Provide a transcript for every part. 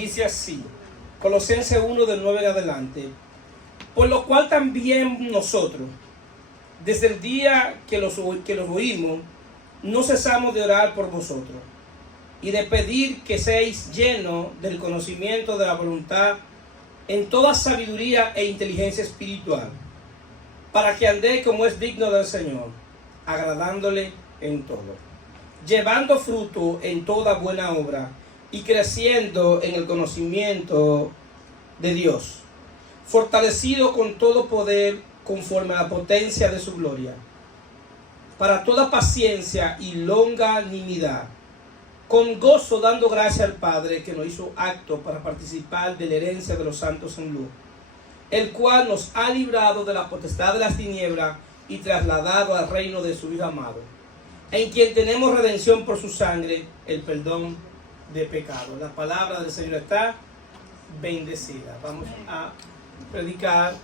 dice así, Colosenses 1 del 9 en adelante: por lo cual también nosotros, desde el día que los oímos, no cesamos de orar por vosotros y de pedir que seáis llenos del conocimiento de la voluntad en toda sabiduría e inteligencia espiritual, para que andéis como es digno del Señor, agradándole en todo, llevando fruto en toda buena obra y creciendo en el conocimiento de Dios, fortalecido con todo poder conforme a la potencia de su gloria, para toda paciencia y longanimidad, con gozo dando gracias al Padre que nos hizo apto para participar de la herencia de los santos en luz, el cual nos ha librado de la potestad de las tinieblas y trasladado al reino de su Hijo amado, en quien tenemos redención por su sangre, el perdón de pecados. La palabra del Señor está bendecida. Vamos a predicar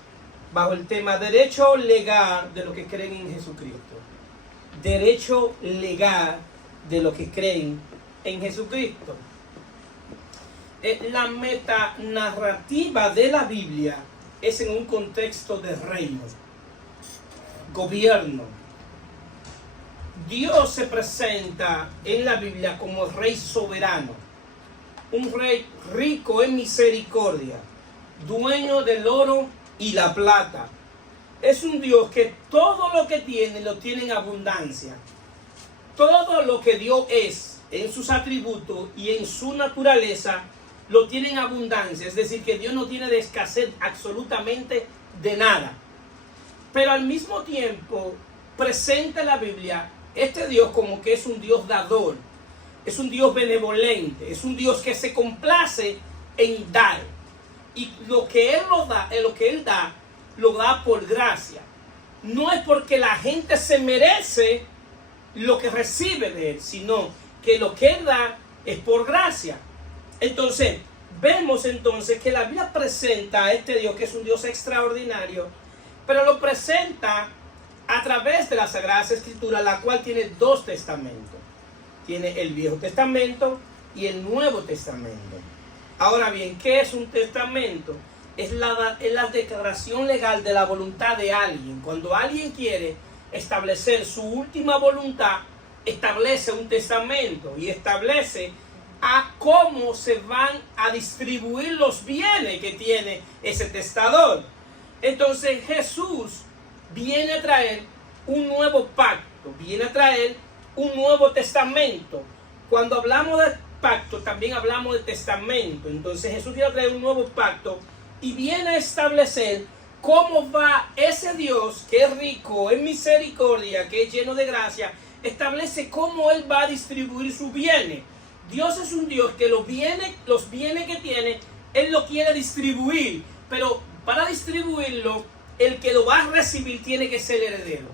bajo el tema derecho legal de los que creen en Jesucristo. Derecho legal de los que creen en Jesucristo. La metanarrativa de la Biblia es en un contexto de reino, gobierno. Dios se presenta en la Biblia como rey soberano, un rey rico en misericordia, dueño del oro y la plata. Es un Dios que todo lo que tiene, lo tiene en abundancia. Todo lo que Dios es en sus atributos y en su naturaleza, lo tiene en abundancia. Es decir, que Dios no tiene de escasez absolutamente de nada. Pero al mismo tiempo presenta la Biblia este Dios como que es un Dios dador, es un Dios benevolente, es un Dios que se complace en dar. Y lo que Él da, lo da por gracia. No es porque la gente se merece lo que recibe de Él, sino que lo que Él da es por gracia. Entonces, vemos entonces que la Biblia presenta a este Dios que es un Dios extraordinario, pero lo presenta a través de la Sagrada Escritura, la cual tiene dos testamentos. Tiene el Viejo Testamento y el Nuevo Testamento. Ahora bien, ¿qué es un testamento? Es la declaración legal de la voluntad de alguien. Cuando alguien quiere establecer su última voluntad, establece un testamento y establece a cómo se van a distribuir los bienes que tiene ese testador. Entonces Jesús viene a traer un nuevo pacto, viene a traer un nuevo testamento. Cuando hablamos de pacto, también hablamos de testamento. Entonces Jesús viene a traer un nuevo pacto y viene a establecer cómo va ese Dios que es rico en misericordia, que es lleno de gracia, establece cómo Él va a distribuir sus bienes. Dios es un Dios que los bienes que tiene, Él lo quiere distribuir, pero para distribuirlo, el que lo va a recibir tiene que ser heredero.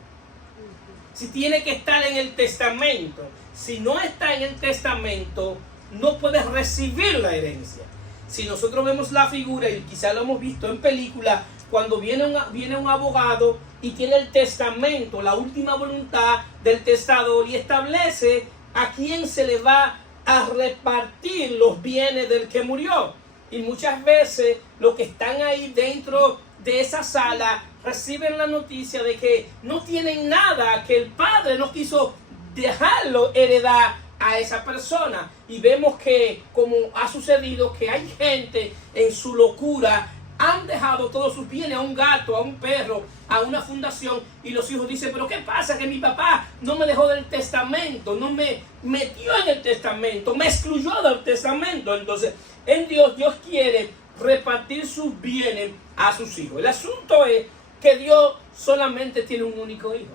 Si tiene que estar en el testamento. Si no está en el testamento, no puedes recibir la herencia. Si nosotros vemos la figura, y quizás lo hemos visto en películas, cuando viene un abogado y tiene el testamento, la última voluntad del testador, y establece a quién se le va a repartir los bienes del que murió. Y muchas veces los que están ahí dentro de esa sala reciben la noticia de que no tienen nada, que el padre no quiso dejarlo heredar a esa persona. Y vemos que, como ha sucedido, que hay gente en su locura han dejado todos sus bienes a un gato, a un perro, a una fundación, y los hijos dicen, pero ¿qué pasa? Que mi papá no me dejó del testamento, no me metió en el testamento, me excluyó del testamento. Entonces, en Dios quiere repartir sus bienes a sus hijos. El asunto es que Dios solamente tiene un único hijo.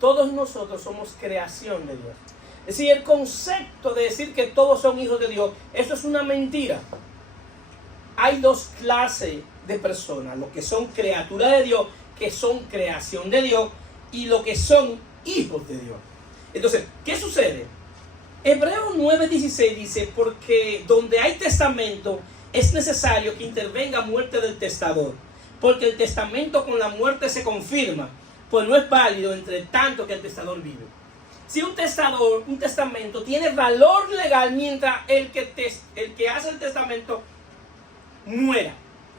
Todos nosotros somos creación de Dios. Es decir, el concepto de decir que todos son hijos de Dios, eso es una mentira. Hay dos clases de personas: los que son criaturas de Dios, que son creación de Dios, y los que son hijos de Dios. Entonces, ¿qué sucede? Hebreos 9:16 dice, porque donde hay testamento es necesario que intervenga muerte del testador, porque el testamento con la muerte se confirma, pues no es válido entre tanto que el testador vive. Si un testamento tiene valor legal mientras el el que hace el testamento muera.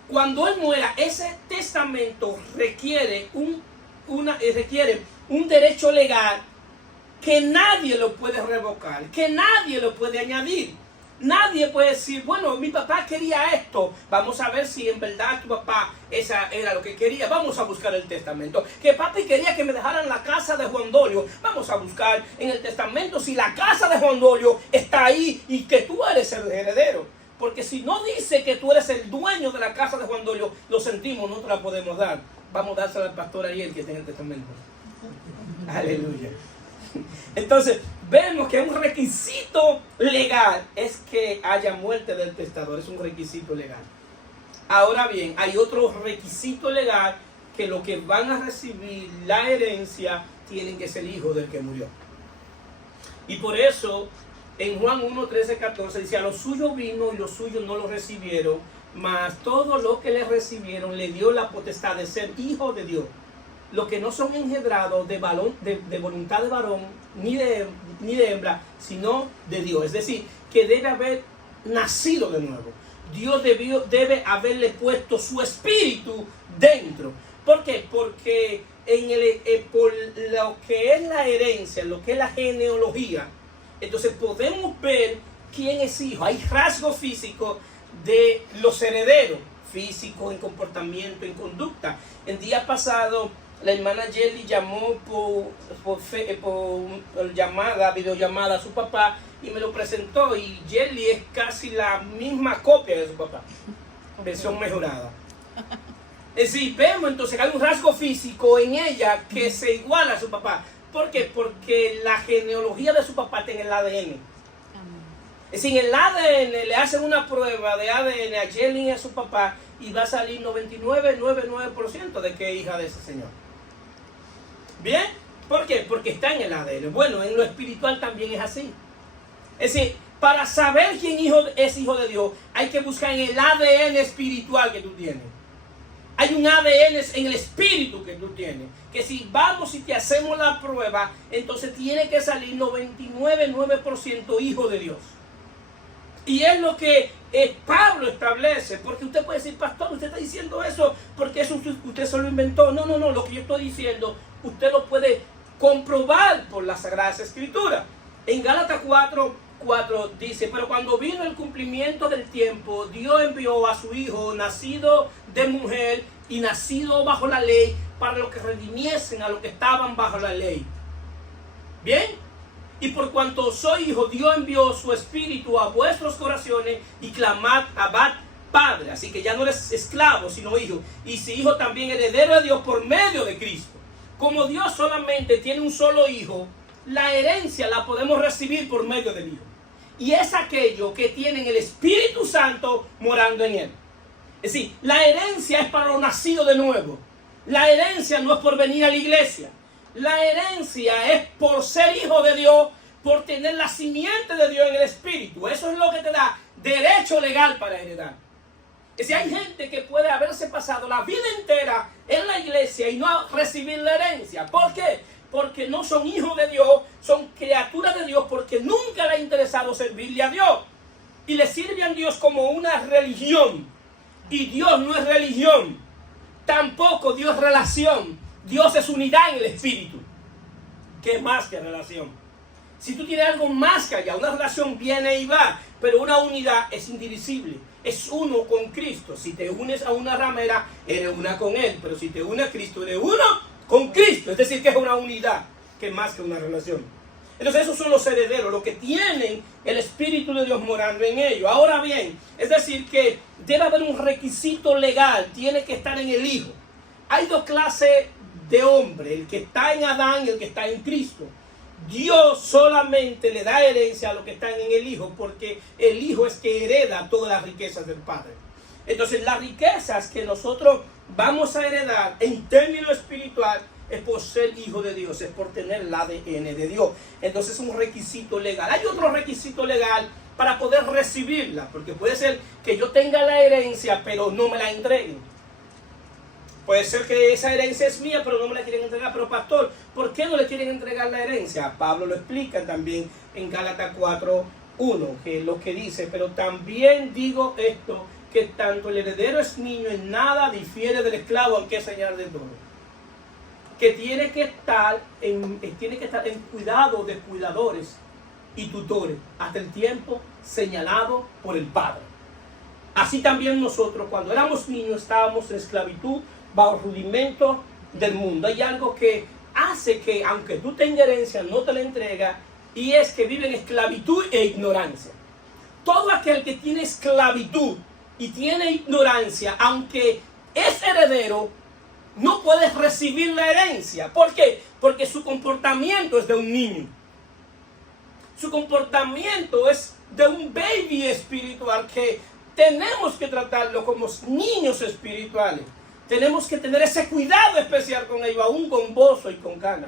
Cuando él muera, ese testamento requiere un derecho legal que nadie lo puede revocar, que nadie lo puede añadir. Nadie puede decir, bueno, mi papá quería esto, vamos a ver si en verdad tu papá esa era lo que quería, vamos a buscar el testamento. Que papi quería que me dejaran la casa de Juan Dolio, vamos a buscar en el testamento si la casa de Juan Dolio está ahí y que tú eres el heredero. Porque si no dice que tú eres el dueño de la casa de Juan Dolio, lo sentimos, no te la podemos dar. Vamos a dársela al pastor Ariel que tiene el testamento. Aleluya. Entonces, vemos que un requisito legal es que haya muerte del testador, es un requisito legal. Ahora bien, hay otro requisito legal que los que van a recibir la herencia tienen que ser hijos del que murió. Y por eso, en Juan 1, 13, 14 dice, a los suyos vino y los suyos no lo recibieron, mas todos los que le recibieron le dio la potestad de ser hijos de Dios. Los que no son engendrados de voluntad de varón ni de hembra, sino de Dios. Es decir, que debe haber nacido de nuevo. Dios debe haberle puesto su espíritu dentro. ¿Por qué? Porque por lo que es la herencia, lo que es la genealogía, entonces podemos ver quién es hijo. Hay rasgos físicos de los herederos, físicos, en comportamiento, en conducta. El día pasado la hermana Jelly llamó por videollamada a su papá y me lo presentó, y Jelly es casi la misma copia de su papá, versión mejorada. Es decir, vemos entonces que hay un rasgo físico en ella que se iguala a su papá. ¿Por qué? Porque la genealogía de su papá está en el ADN. Es decir, en el ADN le hacen una prueba de ADN a Jelly y a su papá y va a salir 99,99% de que es hija de ese señor. ¿Bien? ¿Por qué? Porque está en el ADN. Bueno, en lo espiritual también es así. Es decir, para saber quién es hijo de Dios, hay que buscar en el ADN espiritual que tú tienes. Hay un ADN en el espíritu que tú tienes, que si vamos y te hacemos la prueba, entonces tiene que salir 99,9% hijo de Dios. Y es lo que Pablo establece, porque usted puede decir, pastor, usted está diciendo eso porque eso usted se lo inventó. No, lo que yo estoy diciendo, usted lo puede comprobar por las Sagradas Escrituras. En Gálatas 4:4 dice, pero cuando vino el cumplimiento del tiempo, Dios envió a su Hijo, nacido de mujer y nacido bajo la ley, para los que redimiesen a los que estaban bajo la ley. ¿Bien? Y por cuanto soy hijo, Dios envió su espíritu a vuestros corazones y clamad, Abba, Padre. Así que ya no eres esclavo, sino hijo. Y si hijo, también heredero de Dios por medio de Cristo. Como Dios solamente tiene un solo hijo, la herencia la podemos recibir por medio del hijo. Y es aquello que tienen el Espíritu Santo morando en él. Es decir, la herencia es para los nacidos de nuevo. La herencia no es por venir a la iglesia. La herencia es por ser hijo de Dios, por tener la simiente de Dios en el Espíritu. Eso es lo que te da derecho legal para heredar. Es decir, hay gente que puede haberse pasado la vida entera en la iglesia y no recibir la herencia. ¿Por qué? Porque no son hijos de Dios, son criaturas de Dios, porque nunca le ha interesado servirle a Dios. Y le sirven a Dios como una religión. Y Dios no es religión. Tampoco Dios es relación. Dios es unidad en el espíritu. ¿Qué más que relación? Si tú tienes algo más que allá, una relación viene y va, pero una unidad es indivisible. Es uno con Cristo. Si te unes a una ramera, eres una con Él. Pero si te unes a Cristo, eres uno con Cristo. Es decir, que es una unidad, que más que una relación. Entonces esos son los herederos, los que tienen el Espíritu de Dios morando en ellos. Ahora bien, es decir que debe haber un requisito legal, tiene que estar en el Hijo. Hay dos clases de hombre, el que está en Adán y el que está en Cristo. Dios solamente le da herencia a los que están en el Hijo, porque el Hijo es que hereda todas las riquezas del Padre. Entonces las riquezas que nosotros vamos a heredar en términos espiritual es por ser hijo de Dios, es por tener el ADN de Dios. Entonces es un requisito legal. Hay otro requisito legal para poder recibirla, porque puede ser que yo tenga la herencia pero no me la entreguen. Puede ser que esa herencia es mía, pero no me la quieren entregar. Pero pastor, ¿por qué no le quieren entregar la herencia? Pablo lo explica también en Gálatas 4, 1, que es lo que dice, pero también digo esto, que tanto el heredero es niño, en nada difiere del esclavo, aunque es señal de todo. Que tiene que estar en cuidado de cuidadores y tutores hasta el tiempo señalado por el Padre. Así también nosotros, cuando éramos niños, estábamos en esclavitud bajo rudimento del mundo. Hay algo que hace que, aunque tú tengas herencia, no te la entrega, y es que vive en esclavitud e ignorancia. Todo aquel que tiene esclavitud y tiene ignorancia, aunque es heredero, no puede recibir la herencia. ¿Por qué? Porque su comportamiento es de un niño. Su comportamiento es de un baby espiritual que tenemos que tratarlo como niños espirituales. Tenemos que tener ese cuidado especial con ellos, aún con bozo y con cana.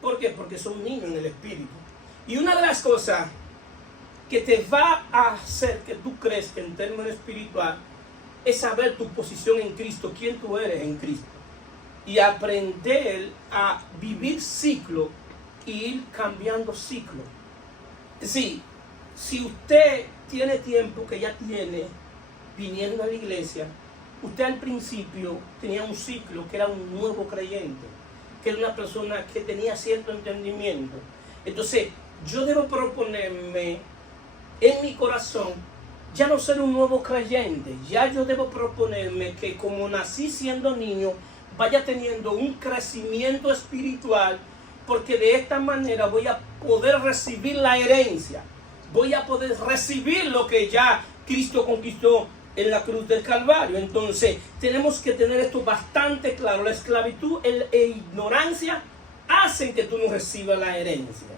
¿Por qué? Porque son niños en el espíritu. Y una de las cosas que te va a hacer que tú crezcas en términos espiritual es saber tu posición en Cristo, quién tú eres en Cristo. Y aprender a vivir ciclo y ir cambiando ciclo. Sí, si usted tiene tiempo que ya tiene viniendo a la iglesia, usted al principio tenía un ciclo que era un nuevo creyente, que era una persona que tenía cierto entendimiento. Entonces, yo debo proponerme en mi corazón ya no ser un nuevo creyente. Ya yo debo proponerme que como nací siendo niño, vaya teniendo un crecimiento espiritual, porque de esta manera voy a poder recibir la herencia. Voy a poder recibir lo que ya Cristo conquistó en la cruz del Calvario. Entonces, tenemos que tener esto bastante claro. La esclavitud e ignorancia hacen que tú no recibas la herencia.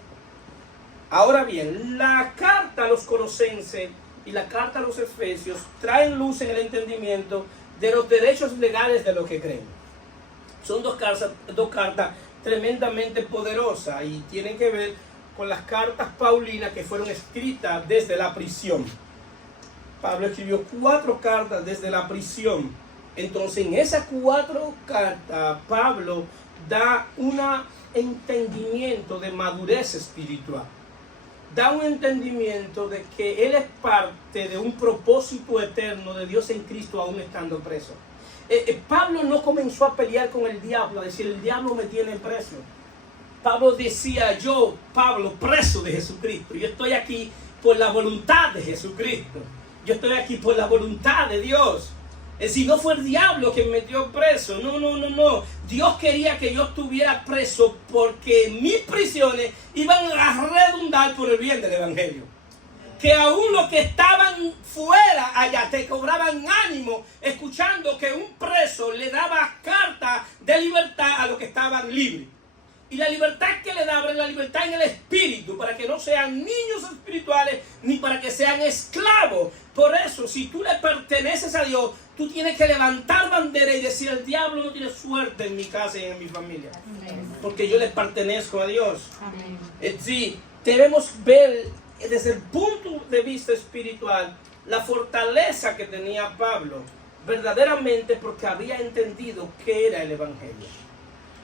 Ahora bien, la carta a los Colosenses y la carta a los Efesios traen luz en el entendimiento de los derechos legales de los que creen. Son dos cartas tremendamente poderosas y tienen que ver con las cartas paulinas que fueron escritas desde la prisión. Pablo escribió 4 cartas desde la prisión. Entonces, en esas 4 cartas, Pablo da un entendimiento de madurez espiritual. Da un entendimiento de que él es parte de un propósito eterno de Dios en Cristo aún estando preso. Pablo no comenzó a pelear con el diablo, a decir, el diablo me tiene preso. Pablo decía, yo, Pablo, preso de Jesucristo. Yo estoy aquí por la voluntad de Jesucristo. Yo estoy aquí por la voluntad de Dios. Si no fue el diablo que me metió preso. No. Dios quería que yo estuviera preso porque mis prisiones iban a redundar por el bien del evangelio. Que aún los que estaban fuera allá te cobraban ánimo escuchando que un preso le daba carta de libertad a los que estaban libres. Y la libertad que le daba es la libertad en el espíritu, para que no sean niños espirituales ni para que sean esclavos. Por eso, si tú le perteneces a Dios, tú tienes que levantar bandera y decir, el diablo no tiene suerte en mi casa y en mi familia. Amén. Porque yo le pertenezco a Dios. Amén. Sí, debemos ver desde el punto de vista espiritual la fortaleza que tenía Pablo, verdaderamente porque había entendido qué era el evangelio.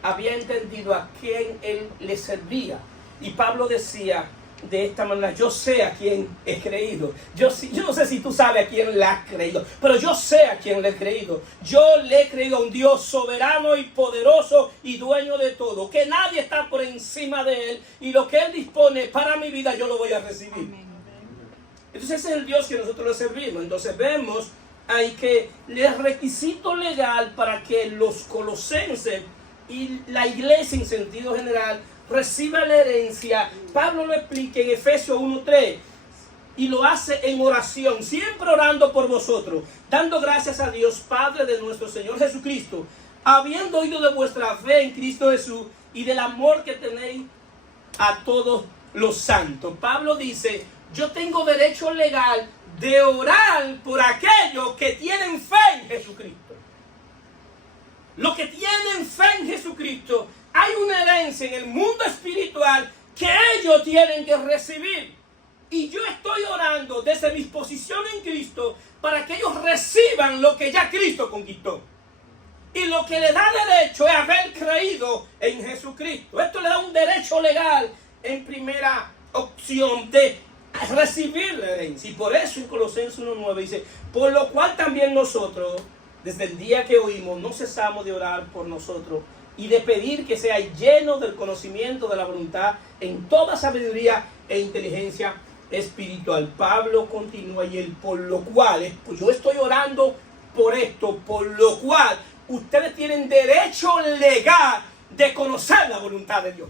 Había entendido a quién él le servía. Y Pablo decía de esta manera, yo sé a quién he creído. Yo no sé si tú sabes a quién le has creído, pero yo sé a quién le he creído. Yo le he creído a un Dios soberano y poderoso y dueño de todo, que nadie está por encima de él, y lo que él dispone para mi vida yo lo voy a recibir. Entonces ese es el Dios que nosotros le servimos. Entonces vemos ahí que el requisito legal para que los colosenses y la iglesia en sentido general reciba la herencia, Pablo lo explica en Efesios 1:3 y lo hace en oración, siempre orando por vosotros, dando gracias a Dios Padre de nuestro Señor Jesucristo, habiendo oído de vuestra fe en Cristo Jesús y del amor que tenéis a todos los santos. Pablo dice, yo tengo derecho legal de orar por aquellos que tienen fe en Jesucristo. Los que tienen fe en Jesucristo, hay una herencia en el mundo espiritual que ellos tienen que recibir. Y yo estoy orando desde mi posición en Cristo para que ellos reciban lo que ya Cristo conquistó. Y lo que le da derecho es haber creído en Jesucristo. Esto le da un derecho legal en primera opción de recibir la herencia. Y por eso en Colosenses 1:9 dice, por lo cual también nosotros, desde el día que oímos, no cesamos de orar por nosotros y de pedir que sea lleno del conocimiento de la voluntad en toda sabiduría e inteligencia espiritual. Pablo continúa y el por lo cual, pues yo estoy orando por esto, por lo cual ustedes tienen derecho legal de conocer la voluntad de Dios.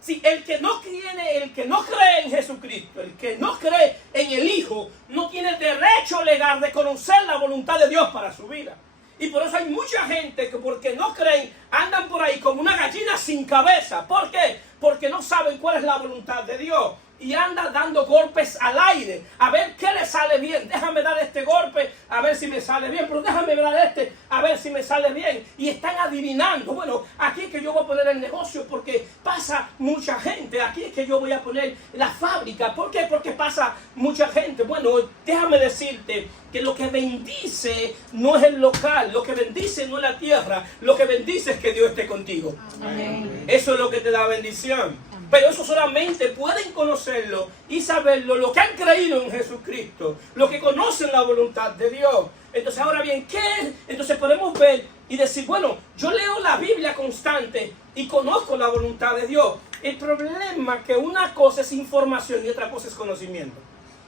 Si el que no cree en Jesucristo, el que no cree en el Hijo, no tiene derecho legal de conocer la voluntad de Dios para su vida. Y por eso hay mucha gente que porque no creen andan por ahí como una gallina sin cabeza. ¿Por qué? Porque no saben cuál es la voluntad de Dios. Y anda dando golpes al aire, a ver qué le sale bien. Déjame dar este golpe, a ver si me sale bien, pero déjame dar este, a ver si me sale bien. Y están adivinando, bueno, aquí es que yo voy a poner el negocio porque pasa mucha gente. Aquí es que yo voy a poner la fábrica. ¿Por qué? Porque pasa mucha gente. Bueno, déjame decirte que lo que bendice no es el local, lo que bendice no es la tierra, lo que bendice es que Dios esté contigo. Amén. Eso es lo que te da bendición. Pero eso solamente pueden conocerlo y saberlo los que han creído en Jesucristo, los que conocen la voluntad de Dios. Entonces, ahora bien, ¿qué es? Entonces podemos ver y decir, bueno, yo leo la Biblia constante y conozco la voluntad de Dios. El problema es que una cosa es información y otra cosa es conocimiento.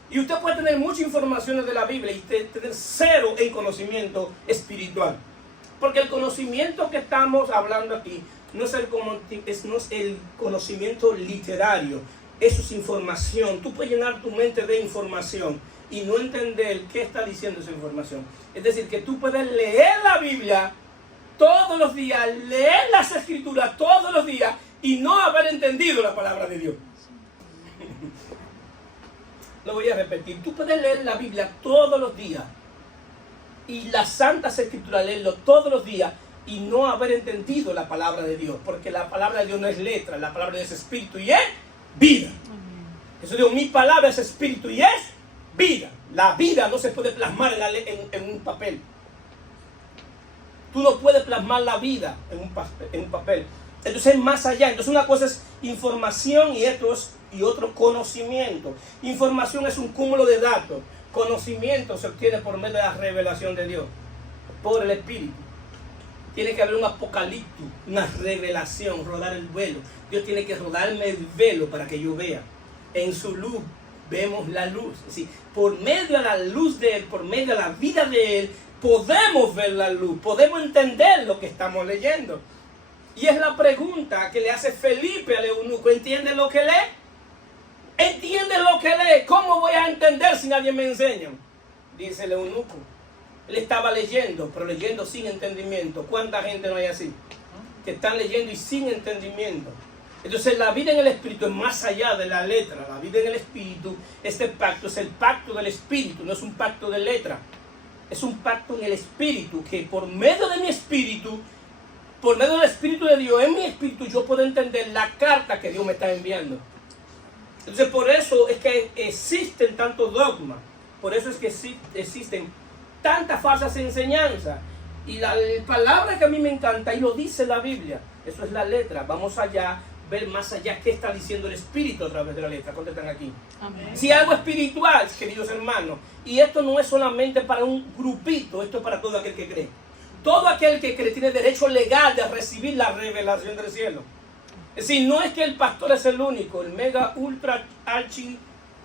Y usted puede tener muchas informaciones de la Biblia y tener cero en conocimiento espiritual. Porque el conocimiento que estamos hablando aquí no es el conocimiento literario, eso es información. Tú puedes llenar tu mente de información y no entender qué está diciendo esa información. Es decir, que tú puedes leer la Biblia todos los días, leer las Escrituras todos los días y no haber entendido la palabra de Dios. Lo voy a repetir. Tú puedes leer la Biblia todos los días y las Santas Escrituras leerlo todos los días y no haber entendido la palabra de Dios, porque la palabra de Dios no es letra, la palabra de Dios es espíritu y es vida. Eso digo, mi palabra es espíritu y es vida. La vida no se puede plasmar en un papel. Tú no puedes plasmar la vida en un papel. Entonces es más allá. Entonces una cosa es información y otro conocimiento. Información es un cúmulo de datos. Conocimiento se obtiene por medio de la revelación de Dios, por el Espíritu. Tiene que haber un apocalipsis, una revelación, rodar el velo. Dios tiene que rodarme el velo para que yo vea. En su luz vemos la luz. Es decir, por medio de la luz de Él, por medio de la vida de Él, podemos ver la luz, podemos entender lo que estamos leyendo. Y es la pregunta que le hace Felipe al eunuco. ¿Entiende lo que lee? ¿Entiende lo que lee? ¿Cómo voy a entender si nadie me enseña? Dice el eunuco. Él estaba leyendo, pero leyendo sin entendimiento. ¿Cuánta gente no hay así? Que están leyendo y sin entendimiento. Entonces la vida en el Espíritu es más allá de la letra. La vida en el Espíritu, este pacto es el pacto del Espíritu, no es un pacto de letra. Es un pacto en el Espíritu, que por medio de mi Espíritu, por medio del Espíritu de Dios, en mi Espíritu yo puedo entender la carta que Dios me está enviando. Entonces por eso es que existen tantos dogmas, por eso es que existen tantas falsas enseñanzas. Y la palabra que a mí me encanta, y lo dice la Biblia, eso es la letra. Vamos allá, ver más allá qué está diciendo el Espíritu a través de la letra. ¿Cuántos están aquí? Amén. Si algo espiritual, queridos hermanos, y esto no es solamente para un grupito, esto es para todo aquel que cree. Todo aquel que cree tiene derecho legal de recibir la revelación del cielo. Es decir, no es que el pastor es el único, el mega, ultra, archi,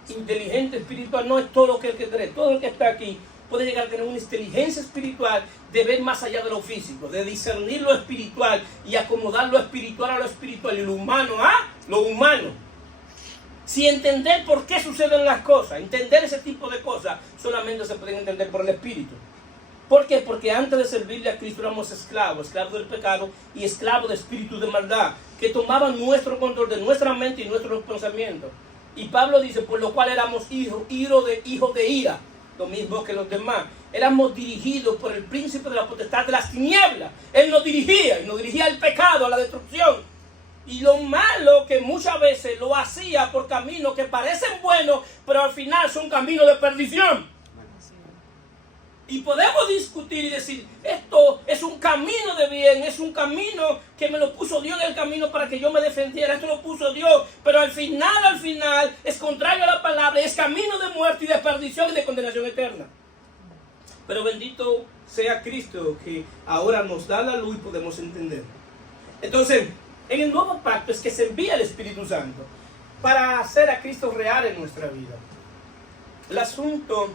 inteligente espiritual, no es todo aquel que cree. Todo el que está aquí puede llegar a tener una inteligencia espiritual de ver más allá de lo físico, de discernir lo espiritual y acomodar lo espiritual a lo espiritual y lo humano a lo humano. Si entender por qué suceden las cosas, entender ese tipo de cosas, solamente se pueden entender por el Espíritu. ¿Por qué? Porque antes de servirle a Cristo éramos esclavos del pecado y esclavos de espíritus de maldad, que tomaban nuestro control de nuestra mente y nuestros pensamientos. Y Pablo dice, por lo cual éramos hijos de ira, lo mismo que los demás. Éramos dirigidos por el príncipe de la potestad de las tinieblas. Él nos dirigía, y nos dirigía al pecado, a la destrucción. Y lo malo que muchas veces lo hacía por caminos que parecen buenos, pero al final son caminos de perdición. Y podemos discutir y decir, esto es un camino de bien, es un camino que me lo puso Dios en el camino para que yo me defendiera, esto lo puso Dios, pero al final, es contrario a la palabra, es camino de muerte y de perdición y de condenación eterna. Pero bendito sea Cristo, que ahora nos da la luz y podemos entender. Entonces, en el nuevo pacto es que se envía el Espíritu Santo para hacer a Cristo real en nuestra vida. El asunto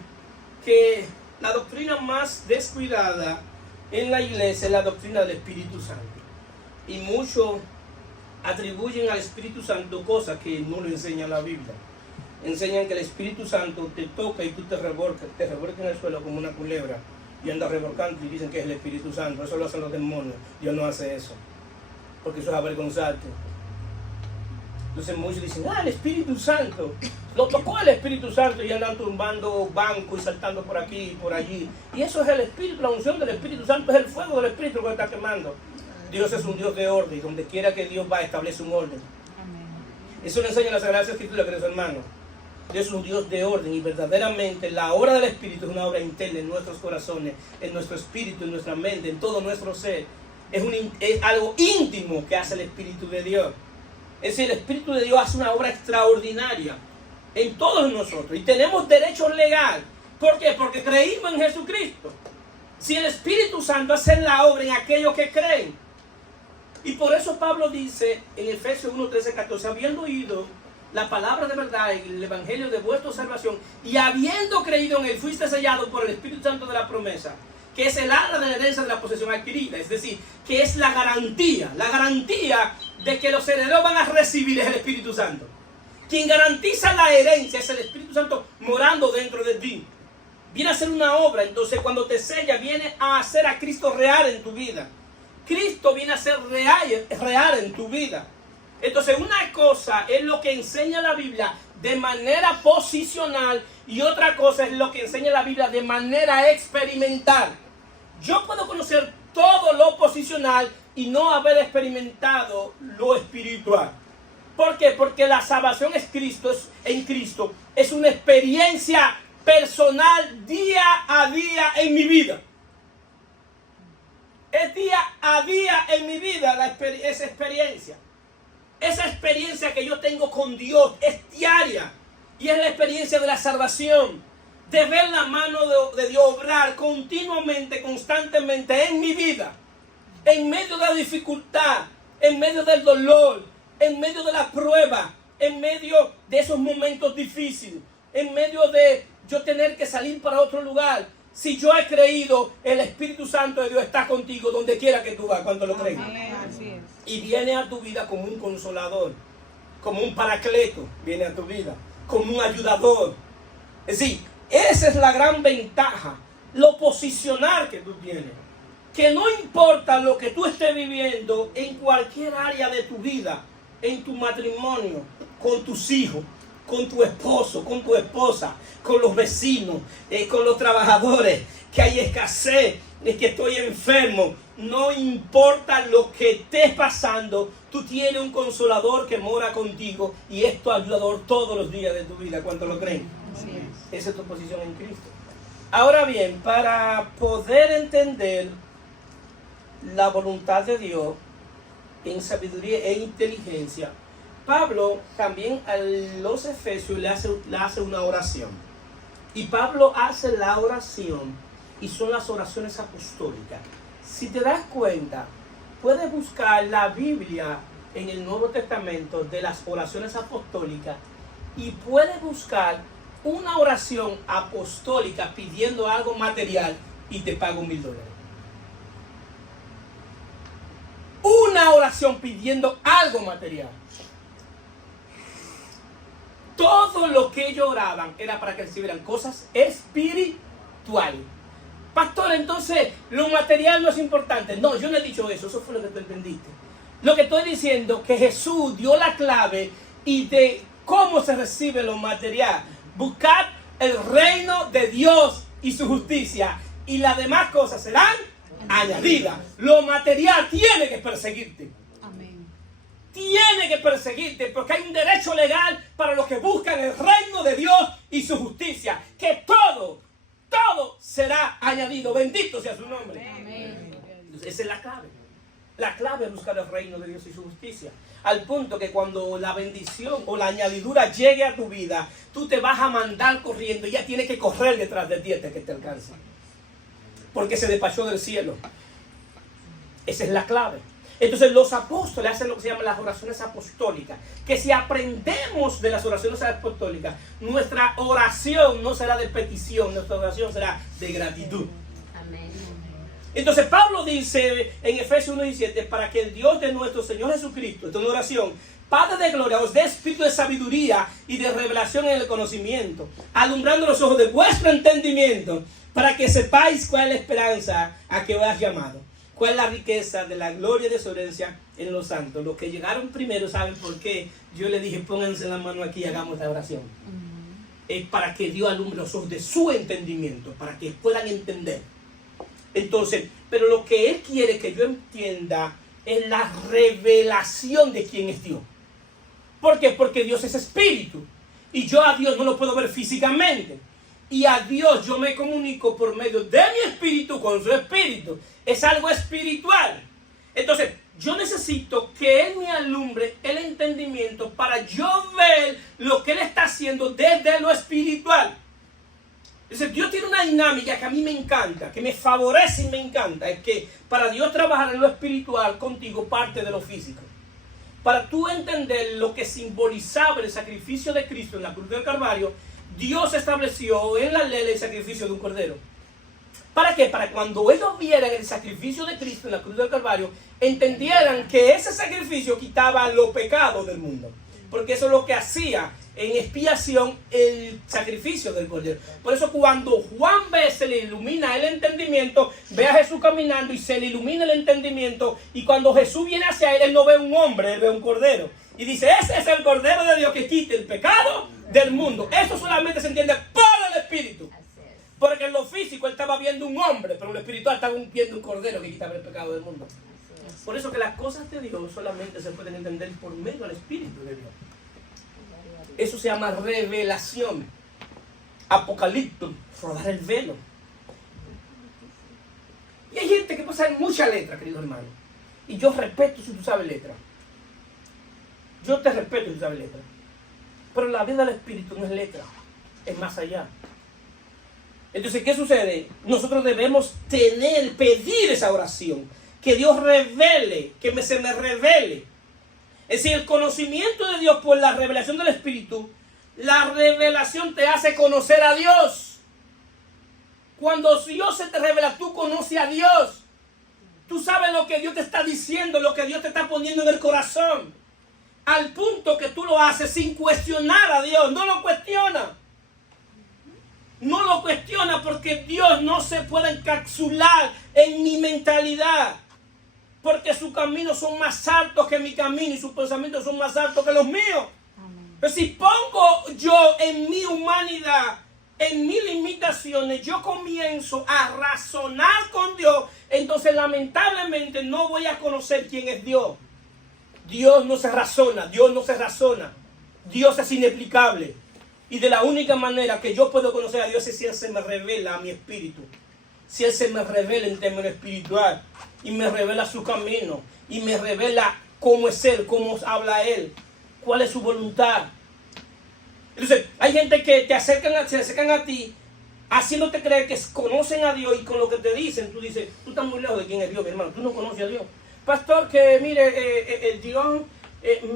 que la doctrina más descuidada en la iglesia es la doctrina del Espíritu Santo. Y muchos atribuyen al Espíritu Santo cosas que no le enseña la Biblia. Enseñan que el Espíritu Santo te toca y tú te revolcas en el suelo como una culebra y andas revolcando y dicen que es el Espíritu Santo. Eso lo hacen los demonios. Dios no hace eso, porque eso es avergonzarte. Entonces muchos dicen, el Espíritu Santo, lo tocó el Espíritu Santo y andan tumbando bancos y saltando por aquí y por allí. Y eso es el Espíritu, la unción del Espíritu Santo, es el fuego del Espíritu que está quemando. Dios es un Dios de orden, y donde quiera que Dios va, establece un orden. Amén. Eso lo enseña la Sagrada Escritura, queridos hermanos. Dios es un Dios de orden y verdaderamente la obra del Espíritu es una obra interna en nuestros corazones, en nuestro espíritu, en nuestra mente, en todo nuestro ser. Es algo íntimo que hace el Espíritu de Dios. Es decir, el Espíritu de Dios hace una obra extraordinaria en todos nosotros y tenemos derecho legal. ¿Por qué? Porque creímos en Jesucristo. Si el Espíritu Santo hace la obra en aquellos que creen. Y por eso Pablo dice en Efesios 1, 13, 14, habiendo oído la palabra de verdad, el evangelio de vuestra salvación, y habiendo creído en él, fuiste sellado por el Espíritu Santo de la promesa, que es el arra de la herencia de la posesión adquirida, es decir, que es la garantía de que los herederos van a recibir es el Espíritu Santo. Quien garantiza la herencia es el Espíritu Santo morando dentro de ti. Viene a hacer una obra, entonces cuando te sella, viene a hacer a Cristo real en tu vida. Cristo viene a ser real en tu vida. Entonces una cosa es lo que enseña la Biblia de manera posicional y otra cosa es lo que enseña la Biblia de manera experimental. Yo puedo conocer todo lo posicional y no haber experimentado lo espiritual. ¿Por qué? Porque la salvación en Cristo es una experiencia personal día a día en mi vida. Es día a día en mi vida esa experiencia. Esa experiencia que yo tengo con Dios es diaria. Y es la experiencia de la salvación. De ver la mano de Dios obrar continuamente, constantemente en mi vida. En medio de la dificultad, en medio del dolor, en medio de la prueba, en medio de esos momentos difíciles, en medio de yo tener que salir para otro lugar. Si yo he creído, el Espíritu Santo de Dios está contigo donde quiera que tú vas, cuando lo crees. Y viene a tu vida como un consolador, como un paracleto, viene a tu vida, como un ayudador. Es decir, esa es la gran ventaja, lo posicional que tú tienes. Que no importa lo que tú estés viviendo en cualquier área de tu vida, en tu matrimonio, con tus hijos, con tu esposo, con tu esposa, con los vecinos, con los trabajadores, que hay escasez, que estoy enfermo. No importa lo que estés pasando, tú tienes un consolador que mora contigo y es tu ayudador todos los días de tu vida. ¿Cuánto lo creen? Sí. Esa es tu posición en Cristo. Ahora bien, para poder entender la voluntad de Dios en sabiduría e inteligencia, Pablo también a los Efesios le hace una oración. Y Pablo hace la oración y son las oraciones apostólicas. Si te das cuenta, puedes buscar la Biblia en el Nuevo Testamento de las oraciones apostólicas y puedes buscar una oración apostólica pidiendo algo material y te pago $1,000. Una oración pidiendo algo material. Todo lo que ellos oraban era para que recibieran cosas espirituales. Pastor, entonces lo material no es importante. No, yo no he dicho eso, eso fue lo que tú entendiste. Lo que estoy diciendo es que Jesús dio la clave y de cómo se recibe lo material. Buscad el reino de Dios y su justicia y las demás cosas serán añadidas. Lo material tiene que perseguirte. Amén. Tiene que perseguirte porque hay un derecho legal para los que buscan el reino de Dios y su justicia. Que todo será añadido. añadido. Bendito sea su nombre. Amén. Esa es la clave. La clave es buscar el reino de Dios y su justicia. Al punto que cuando la bendición o la añadidura llegue a tu vida, tú te vas a mandar corriendo y ya tienes que correr detrás de ti hasta que te alcance. Porque se despachó del cielo. Esa es la clave. Entonces los apóstoles hacen lo que se llama las oraciones apostólicas. Que si aprendemos de las oraciones apostólicas, nuestra oración no será de petición, nuestra oración será de gratitud. Amén. Entonces Pablo dice en Efesios 1:17, para que el Dios de nuestro Señor Jesucristo, esta es una oración, Padre de gloria, os dé espíritu de sabiduría y de revelación en el conocimiento, alumbrando los ojos de vuestro entendimiento, para que sepáis cuál es la esperanza a que os has llamado, cuál es la riqueza de la gloria de su herencia en los santos. Los que llegaron primero saben por qué yo le dije, pónganse la mano aquí y hagamos esta oración. Es para que Dios alumbre los ojos de su entendimiento, para que puedan entender. Entonces, pero lo que Él quiere que yo entienda es la revelación de quién es Dios. ¿Por qué? Porque Dios es espíritu. Y yo a Dios no lo puedo ver físicamente. Y a Dios yo me comunico por medio de mi espíritu con su espíritu. Es algo espiritual. Entonces, yo necesito que Él me alumbre el entendimiento para yo ver lo que Él está haciendo desde lo espiritual. Entonces, Dios tiene una dinámica que a mí me encanta, que me favorece y me encanta. Es que para Dios trabajar en lo espiritual contigo parte de lo físico. Para tú entender lo que simbolizaba el sacrificio de Cristo en la cruz del Calvario, Dios estableció en la ley el sacrificio de un cordero. ¿Para qué? Para cuando ellos vieran el sacrificio de Cristo en la cruz del Calvario, entendieran que ese sacrificio quitaba los pecados del mundo. Porque eso es lo que hacía en expiación el sacrificio del cordero. Por eso cuando Juan ve, se le ilumina el entendimiento, ve a Jesús caminando y se le ilumina el entendimiento, y cuando Jesús viene hacia él, él no ve un hombre, él ve un cordero. Y dice, ese es el cordero de Dios que quita el pecado del mundo. Eso solamente se entiende por el Espíritu. Porque en lo físico él estaba viendo un hombre, pero en lo espiritual estaba viendo un cordero que quitaba el pecado del mundo. Por eso que las cosas de Dios solamente se pueden entender por medio del Espíritu de Dios. Eso se llama revelación. Apocalipto, rodar el velo. Y hay gente que puede saber mucha letra, querido hermano. Y yo respeto si tú sabes letra. Yo te respeto si tú sabes letra. Pero la vida del Espíritu no es letra, es más allá. Entonces, ¿qué sucede? Nosotros debemos pedir esa oración. Que Dios revele, se me revele. Es decir, el conocimiento de Dios por la revelación del Espíritu, la revelación te hace conocer a Dios. Cuando Dios se te revela, tú conoces a Dios. Tú sabes lo que Dios te está diciendo, lo que Dios te está poniendo en el corazón. Al punto que tú lo haces sin cuestionar a Dios. No lo cuestiona. No lo cuestiona porque Dios no se puede encapsular en mi mentalidad. Porque sus caminos son más altos que mi camino y sus pensamientos son más altos que los míos. Pero si pongo yo en mi humanidad, en mis limitaciones, yo comienzo a razonar con Dios, entonces lamentablemente no voy a conocer quién es Dios. Dios no se razona, Dios no se razona. Dios es inexplicable. Y de la única manera que yo puedo conocer a Dios es si Él se me revela a mi espíritu. Si Él se me revela en términos espiritual y me revela su camino y me revela cómo es Él, cómo habla Él, cuál es su voluntad. Entonces, hay gente que se acercan a ti haciéndote creer que conocen a Dios y con lo que te dicen, tú dices, tú estás muy lejos de quién es Dios, mi hermano, tú no conoces a Dios. Pastor, que mire, el Dios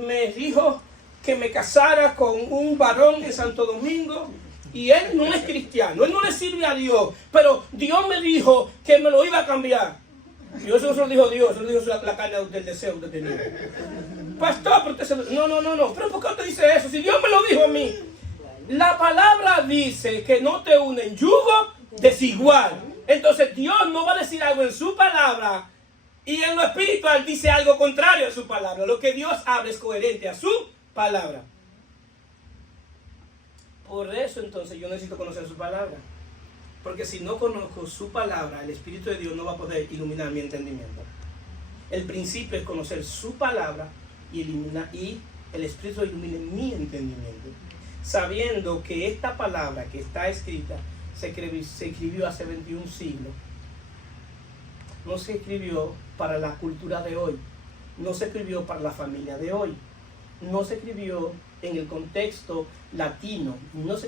me dijo que me casara con un varón en Santo Domingo y él no es cristiano, él no le sirve a Dios, pero Dios me dijo que me lo iba a cambiar. Y eso no se lo dijo Dios, eso lo dijo la carne del deseo que tenía. Pastor, pero usted no, pero ¿por qué usted dice eso? Si Dios me lo dijo a mí. La palabra dice que no te unen yugo desigual. Entonces Dios no va a decir algo en su palabra y en lo espiritual dice algo contrario a su palabra. Lo que Dios habla es coherente a su palabra. Por eso entonces yo necesito conocer su palabra. Porque si no conozco su palabra, el Espíritu de Dios no va a poder iluminar mi entendimiento. El principio es conocer su palabra y el Espíritu ilumine mi entendimiento. Sabiendo que esta palabra que está escrita se escribió hace 21 siglos. No se escribió para la cultura de hoy. No se escribió para la familia de hoy. No se escribió en el contexto latino.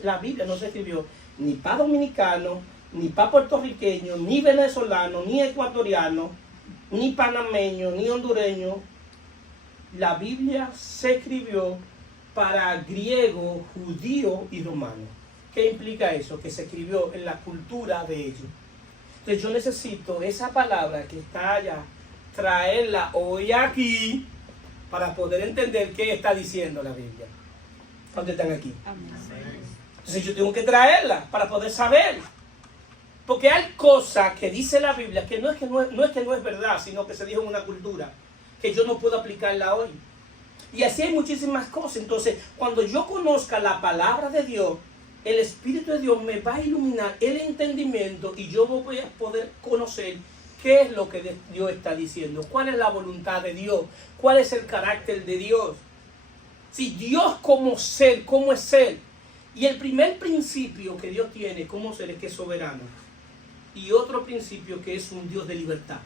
La Biblia no se escribió ni para dominicano, ni para puertorriqueño, ni venezolano, ni ecuatoriano, ni panameño, ni hondureño. La Biblia se escribió para griego, judío y romano. ¿Qué implica eso? Que se escribió en la cultura de ellos. Entonces yo necesito esa palabra que está allá, traerla hoy aquí para poder entender qué está diciendo la Biblia. ¿Dónde están aquí? Entonces yo tengo que traerla para poder saber. Porque hay cosas que dice la Biblia que no es que no es verdad, sino que se dijo en una cultura, que yo no puedo aplicarla hoy. Y así hay muchísimas cosas. Entonces, cuando yo conozca la palabra de Dios, el Espíritu de Dios me va a iluminar el entendimiento y yo voy a poder conocer qué es lo que Dios está diciendo, cuál es la voluntad de Dios, cuál es el carácter de Dios. Si Dios como ser, cómo es ser. Y el primer principio que Dios tiene como ser es que es soberano. Y otro principio que es un Dios de libertad.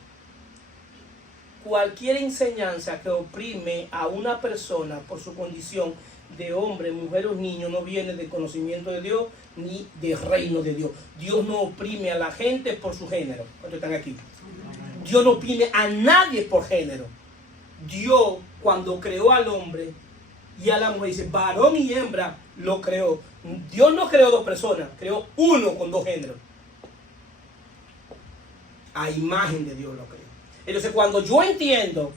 Cualquier enseñanza que oprime a una persona por su condición de hombre, mujer o niño no viene del conocimiento de Dios ni del reino de Dios. Dios no oprime a la gente por su género. ¿Cuántos están aquí? Dios no oprime a nadie por género. Dios, cuando creó al hombre y a la mujer, dice varón y hembra, lo creó. Dios no creó dos personas, creó uno con dos géneros. A imagen de Dios lo creó. Entonces, cuando yo entiendo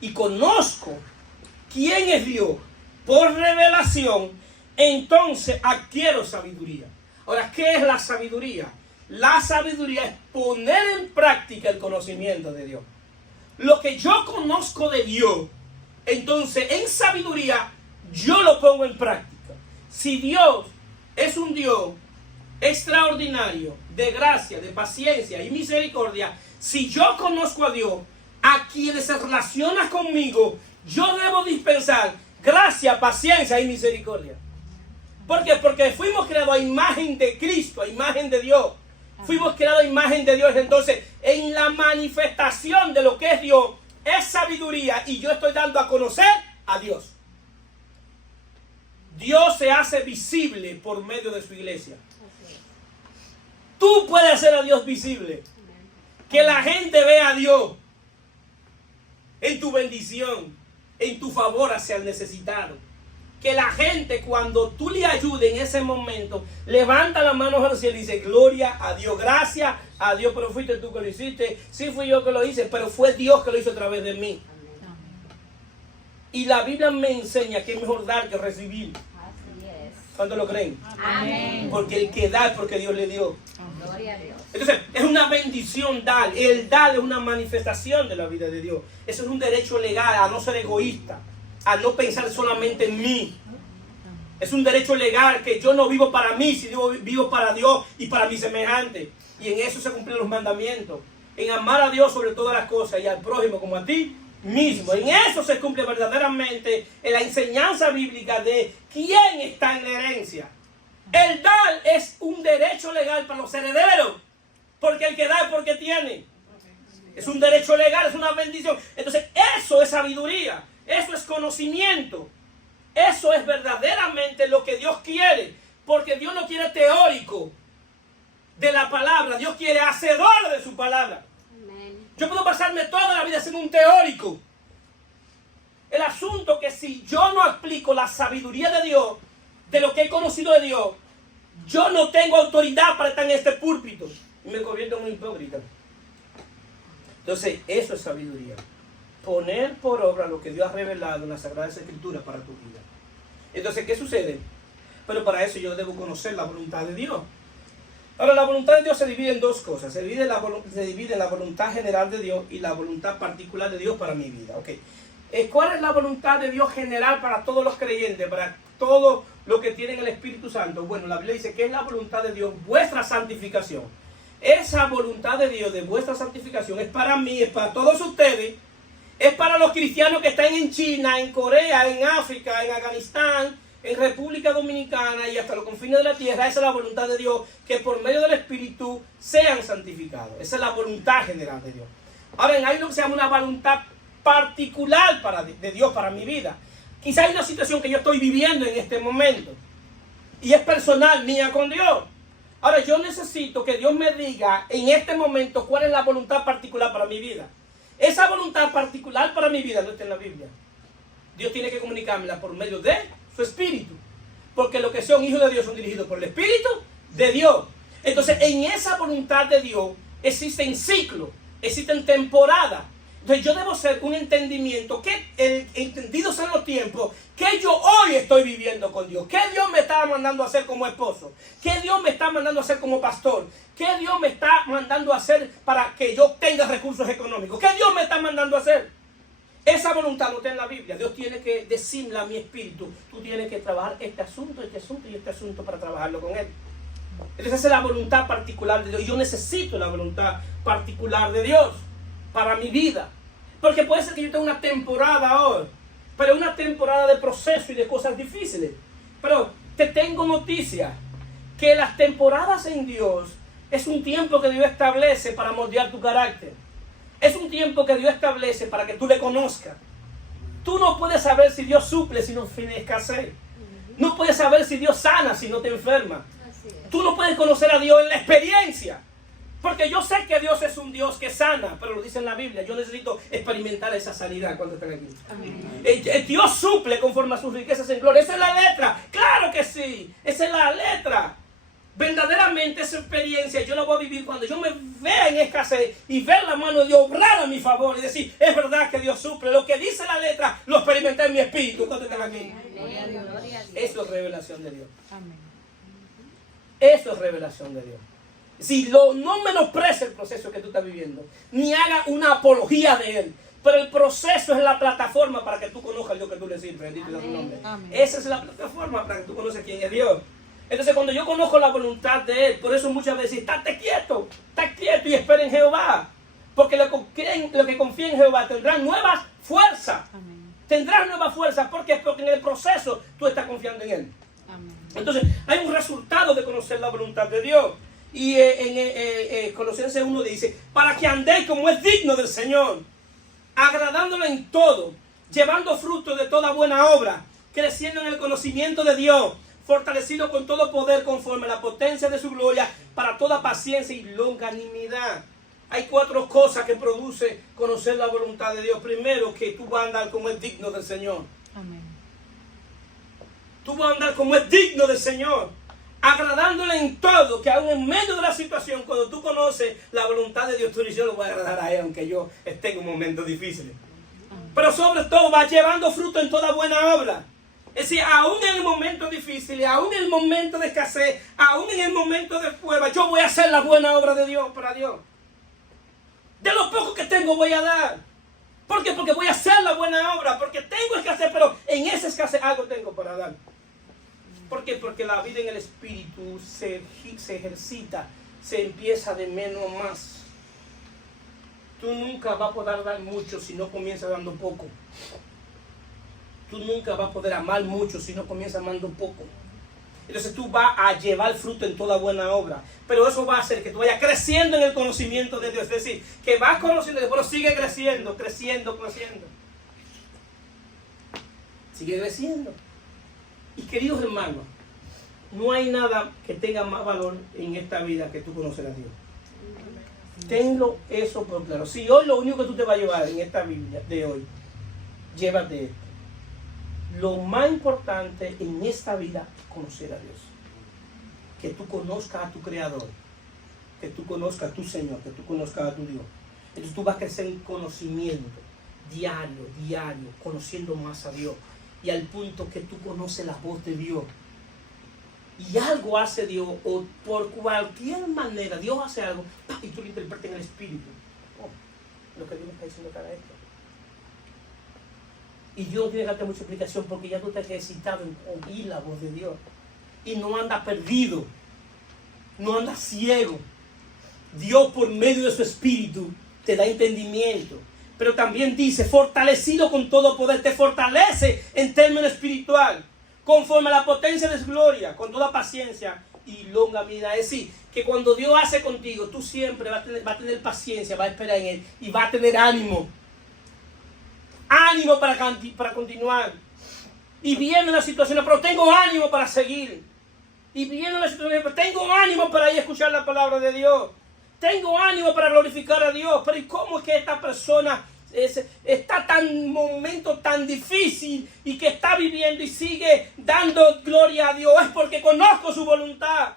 y conozco quién es Dios por revelación, entonces adquiero sabiduría. Ahora, ¿qué es la sabiduría? La sabiduría es poner en práctica el conocimiento de Dios. Lo que yo conozco de Dios, entonces en sabiduría yo lo pongo en práctica. Si Dios es un Dios extraordinario, de gracia, de paciencia y misericordia, si yo conozco a Dios, a quien se relaciona conmigo, yo debo dispensar gracia, paciencia y misericordia. ¿Por qué? Porque fuimos creados a imagen de Cristo, a imagen de Dios. Fuimos creados a imagen de Dios. Entonces, en la manifestación de lo que es Dios, es sabiduría y yo estoy dando a conocer a Dios. Dios se hace visible por medio de su iglesia. Tú puedes hacer a Dios visible. Que la gente vea a Dios en tu bendición, en tu favor hacia el necesitado. Que la gente, cuando tú le ayudes en ese momento, levanta las manos al cielo y dice gloria a Dios, gracias a Dios, pero fuiste tú que lo hiciste. Sí fui yo que lo hice, pero fue Dios que lo hizo a través de mí. Y la Biblia me enseña que es mejor dar que recibir. ¿Cuántos lo creen? Amén. Porque el que da es porque Dios le dio. Gloria a Dios. Entonces, es una bendición dar. El dar es una manifestación de la vida de Dios. Eso es un derecho legal a no ser egoísta, a no pensar solamente en mí. Es un derecho legal que yo no vivo para mí, sino vivo para Dios y para mi semejante. Y en eso se cumplen los mandamientos. En amar a Dios sobre todas las cosas y al prójimo como a ti mismo. En eso se cumple verdaderamente en la enseñanza bíblica de quién está en la herencia. El dar es un derecho legal para los herederos, porque el que da es porque tiene. Es un derecho legal, es una bendición. Entonces eso es sabiduría, eso es conocimiento, eso es verdaderamente lo que Dios quiere, porque Dios no quiere teórico de la palabra, Dios quiere hacedor de su palabra. Yo puedo pasarme toda la vida siendo un teórico. El asunto es que si yo no aplico la sabiduría de Dios, de lo que he conocido de Dios, yo no tengo autoridad para estar en este púlpito. Y me convierto en un hipócrita. Entonces, eso es sabiduría. Poner por obra lo que Dios ha revelado en las Sagradas Escrituras para tu vida. Entonces, ¿qué sucede? Pero para eso yo debo conocer la voluntad de Dios. Ahora, la voluntad de Dios se divide en dos cosas. Se divide en la voluntad general de Dios y la voluntad particular de Dios para mi vida. Okay. ¿Cuál es la voluntad de Dios general para todos los creyentes, para todos los que tienen el Espíritu Santo? Bueno, la Biblia dice que es la voluntad de Dios, vuestra santificación. Esa voluntad de Dios de vuestra santificación es para mí, es para todos ustedes, es para los cristianos que están en China, en Corea, en África, en Afganistán, en República Dominicana y hasta los confines de la tierra, esa es la voluntad de Dios, que por medio del Espíritu sean santificados. Esa es la voluntad general de Dios. Ahora, hay lo que se llama una voluntad particular de Dios para mi vida. Quizá hay una situación que yo estoy viviendo en este momento y es personal mía con Dios. Ahora, yo necesito que Dios me diga en este momento cuál es la voluntad particular para mi vida. Esa voluntad particular para mi vida no está en la Biblia. Dios tiene que comunicármela por medio de su Espíritu. Porque los que son hijos de Dios son dirigidos por el Espíritu de Dios. Entonces, en esa voluntad de Dios existen ciclos, existen temporadas. Entonces, yo debo ser un entendimiento, que entendidos en los tiempos, que yo hoy estoy viviendo con Dios. ¿Qué Dios me está mandando a hacer como esposo? ¿Qué Dios me está mandando a hacer como pastor? ¿Qué Dios me está mandando a hacer para que yo tenga recursos económicos? ¿Qué Dios me está mandando a hacer? Esa voluntad no está en la Biblia. Dios tiene que decirle a mi espíritu, tú tienes que trabajar este asunto y este asunto para trabajarlo con Él. Entonces esa es la voluntad particular de Dios. Yo necesito la voluntad particular de Dios para mi vida. Porque puede ser que yo tenga una temporada ahora, pero una temporada de proceso y de cosas difíciles. Pero te tengo noticias, que las temporadas en Dios es un tiempo que Dios establece para moldear tu carácter. Es un tiempo que Dios establece para que tú le conozcas. Tú no puedes saber si Dios suple si no tienes escasez. No puedes saber si Dios sana si no te enferma. Tú no puedes conocer a Dios en la experiencia. Porque yo sé que Dios es un Dios que sana, pero lo dice en la Biblia. Yo necesito experimentar esa sanidad cuando están aquí. Amén. Dios suple conforme a sus riquezas en gloria. Esa es la letra. Claro que sí. Esa es la letra. Verdaderamente esa experiencia yo la voy a vivir cuando yo me vea en escasez y ver la mano de Dios obrar a mi favor y decir, es verdad que Dios suple. Lo que dice la letra lo experimenté en mi espíritu cuando están aquí. Amén. Eso es revelación de Dios. Amén. Eso es revelación de Dios. Si no menosprecia el proceso que tú estás viviendo, ni haga una apología de él, pero el proceso es la plataforma para que tú conozcas al Dios que tú le sirves. Bendito sea su nombre. Amén. Esa es la plataforma para que tú conozcas quién es Dios. Entonces cuando yo conozco la voluntad de Él, por eso muchas veces estate quieto y espera en Jehová. Porque los que confían en Jehová tendrán nuevas fuerzas. Amén. Tendrán nuevas fuerzas. ¿Por qué? Porque en el proceso tú estás confiando en Él. Amén. Entonces hay un resultado de conocer la voluntad de Dios. Y en Colosenses 1 dice, para que andéis como es digno del Señor, agradándole en todo, llevando fruto de toda buena obra, creciendo en el conocimiento de Dios, fortalecido con todo poder conforme a la potencia de su gloria, para toda paciencia y longanimidad. Hay 4 cosas que produce conocer la voluntad de Dios. Primero, que tú vas a andar como es digno del Señor. Amén. Tú vas a andar como es digno del Señor, agradándole en todo, que aún en medio de la situación, cuando tú conoces la voluntad de Dios, tú dices, yo lo voy a agradar a Él, aunque yo esté en un momento difícil. Pero sobre todo, va llevando fruto en toda buena obra. Es decir, aún en el momento difícil, aún en el momento de escasez, aún en el momento de prueba, yo voy a hacer la buena obra de Dios para Dios. De lo poco que tengo voy a dar. ¿Por qué? Porque voy a hacer la buena obra, porque tengo escasez, pero en esa escasez algo tengo para dar. ¿Por qué? Porque la vida en el Espíritu se ejercita, se empieza de menos a más. Tú nunca vas a poder dar mucho si no comienzas dando poco. Tú nunca vas a poder amar mucho si no comienzas amando poco. Entonces tú vas a llevar fruto en toda buena obra. Pero eso va a hacer que tú vayas creciendo en el conocimiento de Dios. Es decir, que vas conociendo, pero sigue creciendo. Sigue creciendo. Y queridos hermanos, no hay nada que tenga más valor en esta vida que tú conocer a Dios. Tenlo eso por claro. Si hoy lo único que tú te vas a llevar en esta Biblia de hoy, llévate esto. Lo más importante en esta vida es conocer a Dios. Que tú conozcas a tu Creador. Que tú conozcas a tu Señor. Que tú conozcas a tu Dios. Entonces tú vas a crecer en conocimiento. Diario. Conociendo más a Dios. Y al punto que tú conoces la voz de Dios. Y algo hace Dios. O por cualquier manera Dios hace algo. Y tú lo interpretas en el Espíritu. Oh, lo que Dios me está diciendo cada esto. Y Dios no tiene que darte mucha explicación porque ya tú te has ejercitado en oír la voz de Dios. Y no andas perdido. No andas ciego. Dios por medio de su Espíritu te da entendimiento. Pero también dice, fortalecido con todo poder. Te fortalece en términos espiritual. conforme a la potencia de su gloria, con toda paciencia y longanimidad. Es decir, que cuando Dios hace contigo, tú siempre vas a tener paciencia, vas a esperar en Él y vas a tener ánimo. Ánimo para continuar. Y viene una situación, pero tengo ánimo para seguir. Y viene una situación, pero tengo ánimo para ir a escuchar la palabra de Dios. Tengo ánimo para glorificar a Dios. Pero ¿y cómo es que esta persona está en un momento tan difícil y que está viviendo y sigue dando gloria a Dios? Es porque conozco su voluntad.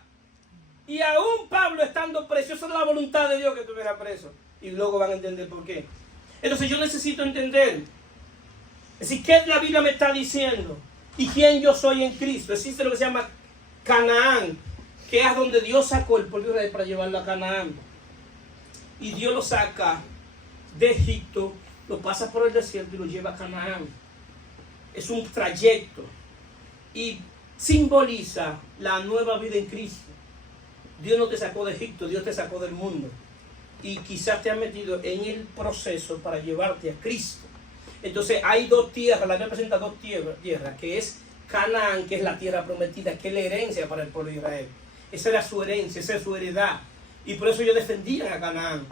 Y aún Pablo estando preso, esa es la voluntad de Dios que estuviera preso. Y luego van a entender por qué. Entonces yo necesito entender. Es decir, ¿qué la Biblia me está diciendo? ¿Y quién yo soy en Cristo? Existe lo que se llama Canaán, que es donde Dios sacó el pueblo de Israel para llevarlo a Canaán. Y Dios lo saca de Egipto, lo pasa por el desierto y lo lleva a Canaán. Es un trayecto y simboliza la nueva vida en Cristo. Dios no te sacó de Egipto, Dios te sacó del mundo. Y quizás te ha metido en el proceso para llevarte a Cristo. Entonces hay dos tierras, la Biblia presenta dos tierras, que es Canaán, que es la tierra prometida, que es la herencia para el pueblo de Israel. Esa era su herencia, esa es su heredad. Y por eso ellos defendían a Canaán.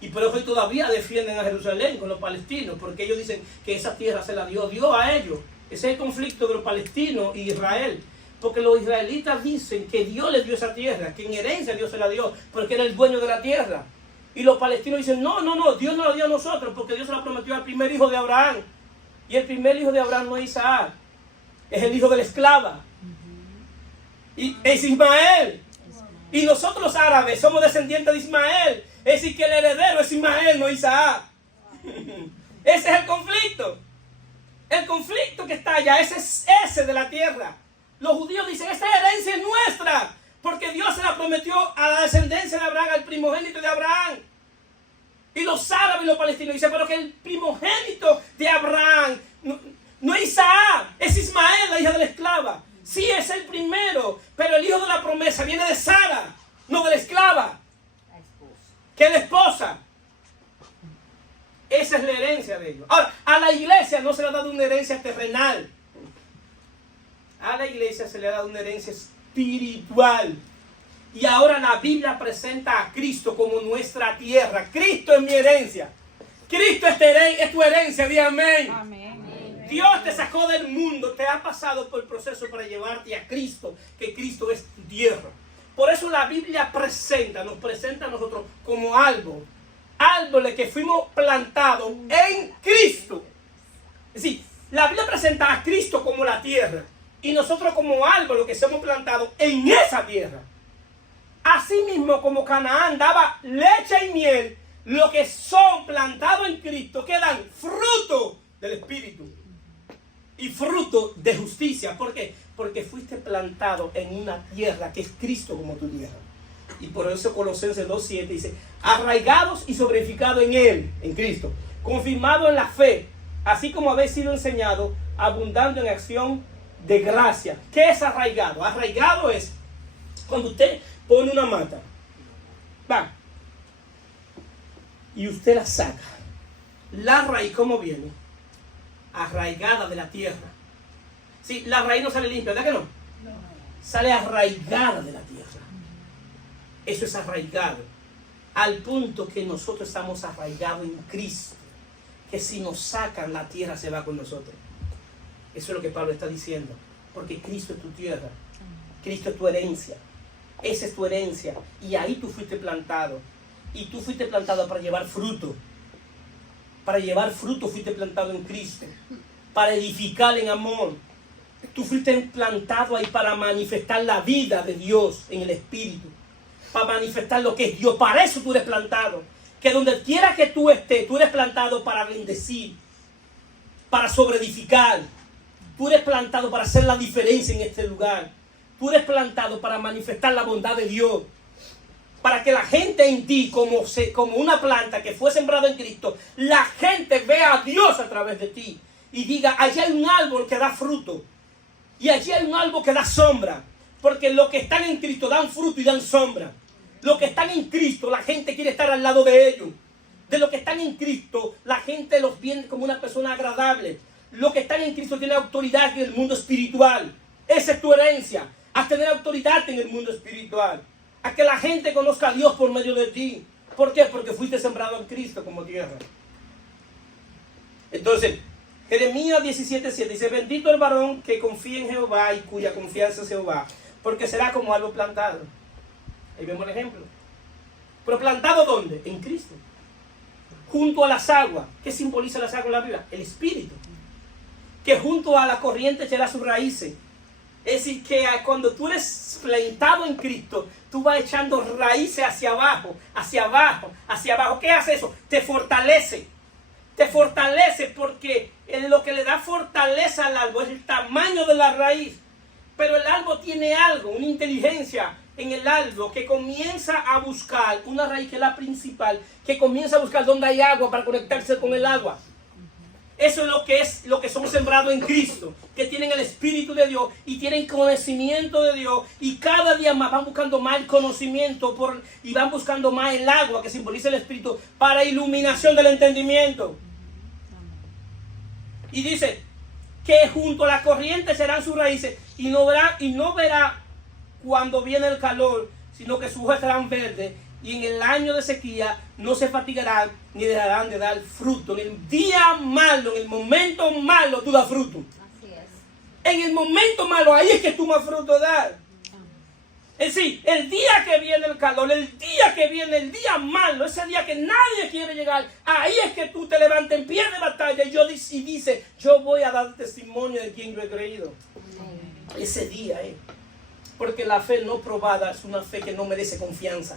Y por eso todavía defienden a Jerusalén con los palestinos, porque ellos dicen que esa tierra se la dio Dios a ellos. Ese es el conflicto de los palestinos y Israel. Porque los israelitas dicen que Dios les dio esa tierra, que en herencia Dios se la dio, porque era el dueño de la tierra. Y los palestinos dicen, no, Dios no la dio a nosotros, porque Dios se la prometió al primer hijo de Abraham. Y el primer hijo de Abraham no es Isaac, es el hijo de la esclava. Y es Ismael. Y nosotros los árabes somos descendientes de Ismael. Es decir, que el heredero es Ismael, no Isaac. Ese es el conflicto. El conflicto que está allá, ese es ese de la tierra. Los judíos dicen, esta herencia es nuestra, porque Dios se la prometió a la descendencia de Abraham, al primogénito de Abraham. Y los árabes y los palestinos dicen, pero que el primogénito de Abraham no es Isaac, es Ismael, la hija de la esclava. Sí, es el primero, pero el hijo de la promesa viene de Sara, no de la esclava, que es la esposa. Esa es la herencia de ellos. Ahora, a la iglesia no se le ha dado una herencia terrenal. A la iglesia se le ha dado una herencia espiritual. Y ahora la Biblia presenta a Cristo como nuestra tierra. Cristo es mi herencia. Cristo es tu herencia. Di amén. Amén. Dios te sacó del mundo, te ha pasado por el proceso para llevarte a Cristo, que Cristo es tu tierra. Por eso la Biblia nos presenta a nosotros como árboles que fuimos plantados en Cristo. Es decir, la Biblia presenta a Cristo como la tierra y nosotros como árboles que somos plantados en esa tierra. Asimismo, como Canaán daba leche y miel, los que son plantados en Cristo que dan fruto del Espíritu y fruto de justicia. ¿Por qué? Porque fuiste plantado en una tierra que es Cristo como tu tierra. Y por eso Colosenses 2:7 dice, arraigados y sobreedificados en Él, en Cristo, confirmados en la fe, así como habéis sido enseñados, abundando en acción de gracia. ¿Qué es arraigado? Arraigado es cuando usted pone una mata, va, y usted la saca. La raíz, ¿cómo viene? Arraigada de la tierra. Sí, la raíz no sale limpia, ¿verdad que no? No. Sale arraigada de la tierra. Eso es arraigado. Al punto que nosotros estamos arraigados en Cristo. Que si nos sacan, la tierra se va con nosotros. Eso es lo que Pablo está diciendo. Porque Cristo es tu tierra. Cristo es tu herencia. Esa es tu herencia. Y ahí tú fuiste plantado. Y tú fuiste plantado para llevar fruto. Para llevar fruto fuiste plantado en Cristo. Para edificar en amor. Tú fuiste plantado ahí para manifestar la vida de Dios en el Espíritu. Para manifestar lo que es Dios. Para eso tú eres plantado. Que donde quiera que tú estés, tú eres plantado para bendecir. Para sobreedificar. Tú eres plantado para hacer la diferencia en este lugar. Tú eres plantado para manifestar la bondad de Dios. Para que la gente en ti, como una planta que fue sembrada en Cristo, la gente vea a Dios a través de ti. Y diga, allí hay un árbol que da fruto. Y allí hay un árbol que da sombra. Porque los que están en Cristo dan fruto y dan sombra. Los que están en Cristo, la gente quiere estar al lado de ellos. De los que están en Cristo, la gente los viene como una persona agradable. Los que están en Cristo tienen autoridad en el mundo espiritual. Esa es tu herencia. A tener autoridad en el mundo espiritual. A que la gente conozca a Dios por medio de ti. ¿Por qué? Porque fuiste sembrado en Cristo como tierra. Entonces, Jeremías 17:7 dice: bendito el varón que confía en Jehová y cuya confianza es Jehová, porque será como árbol plantado. Ahí vemos el ejemplo. ¿Pero plantado dónde? En Cristo. Junto a las aguas. ¿Qué simboliza las aguas en la Biblia? El Espíritu. Que junto a la corriente echará sus raíces. Es decir, que cuando tú eres plantado en Cristo, tú vas echando raíces hacia abajo, hacia abajo, hacia abajo. ¿Qué hace eso? Te fortalece. Te fortalece porque lo que le da fortaleza al árbol es el tamaño de la raíz. Pero el árbol tiene algo, una inteligencia en el árbol que comienza a buscar, una raíz que es la principal, que comienza a buscar donde hay agua para conectarse con el agua. Eso es lo que son sembrados en Cristo, que tienen el Espíritu de Dios y tienen conocimiento de Dios, y cada día más van buscando más el conocimiento y van buscando más el agua que simboliza el Espíritu para iluminación del entendimiento. Y dice que junto a la corriente serán sus raíces y no verá cuando viene el calor, sino que sus hojas estarán verdes, y en el año de sequía no se fatigarán ni dejarán de dar fruto. En el día malo, en el momento malo, tú das fruto. Así es. En el momento malo, ahí es que tú más fruto das. Es decir, el día que viene el calor, el día que viene el día malo, ese día que nadie quiere llegar, ahí es que tú te levantas en pie de batalla y dices: yo voy a dar testimonio de quien yo he creído. Ese día, porque la fe no probada es una fe que no merece confianza.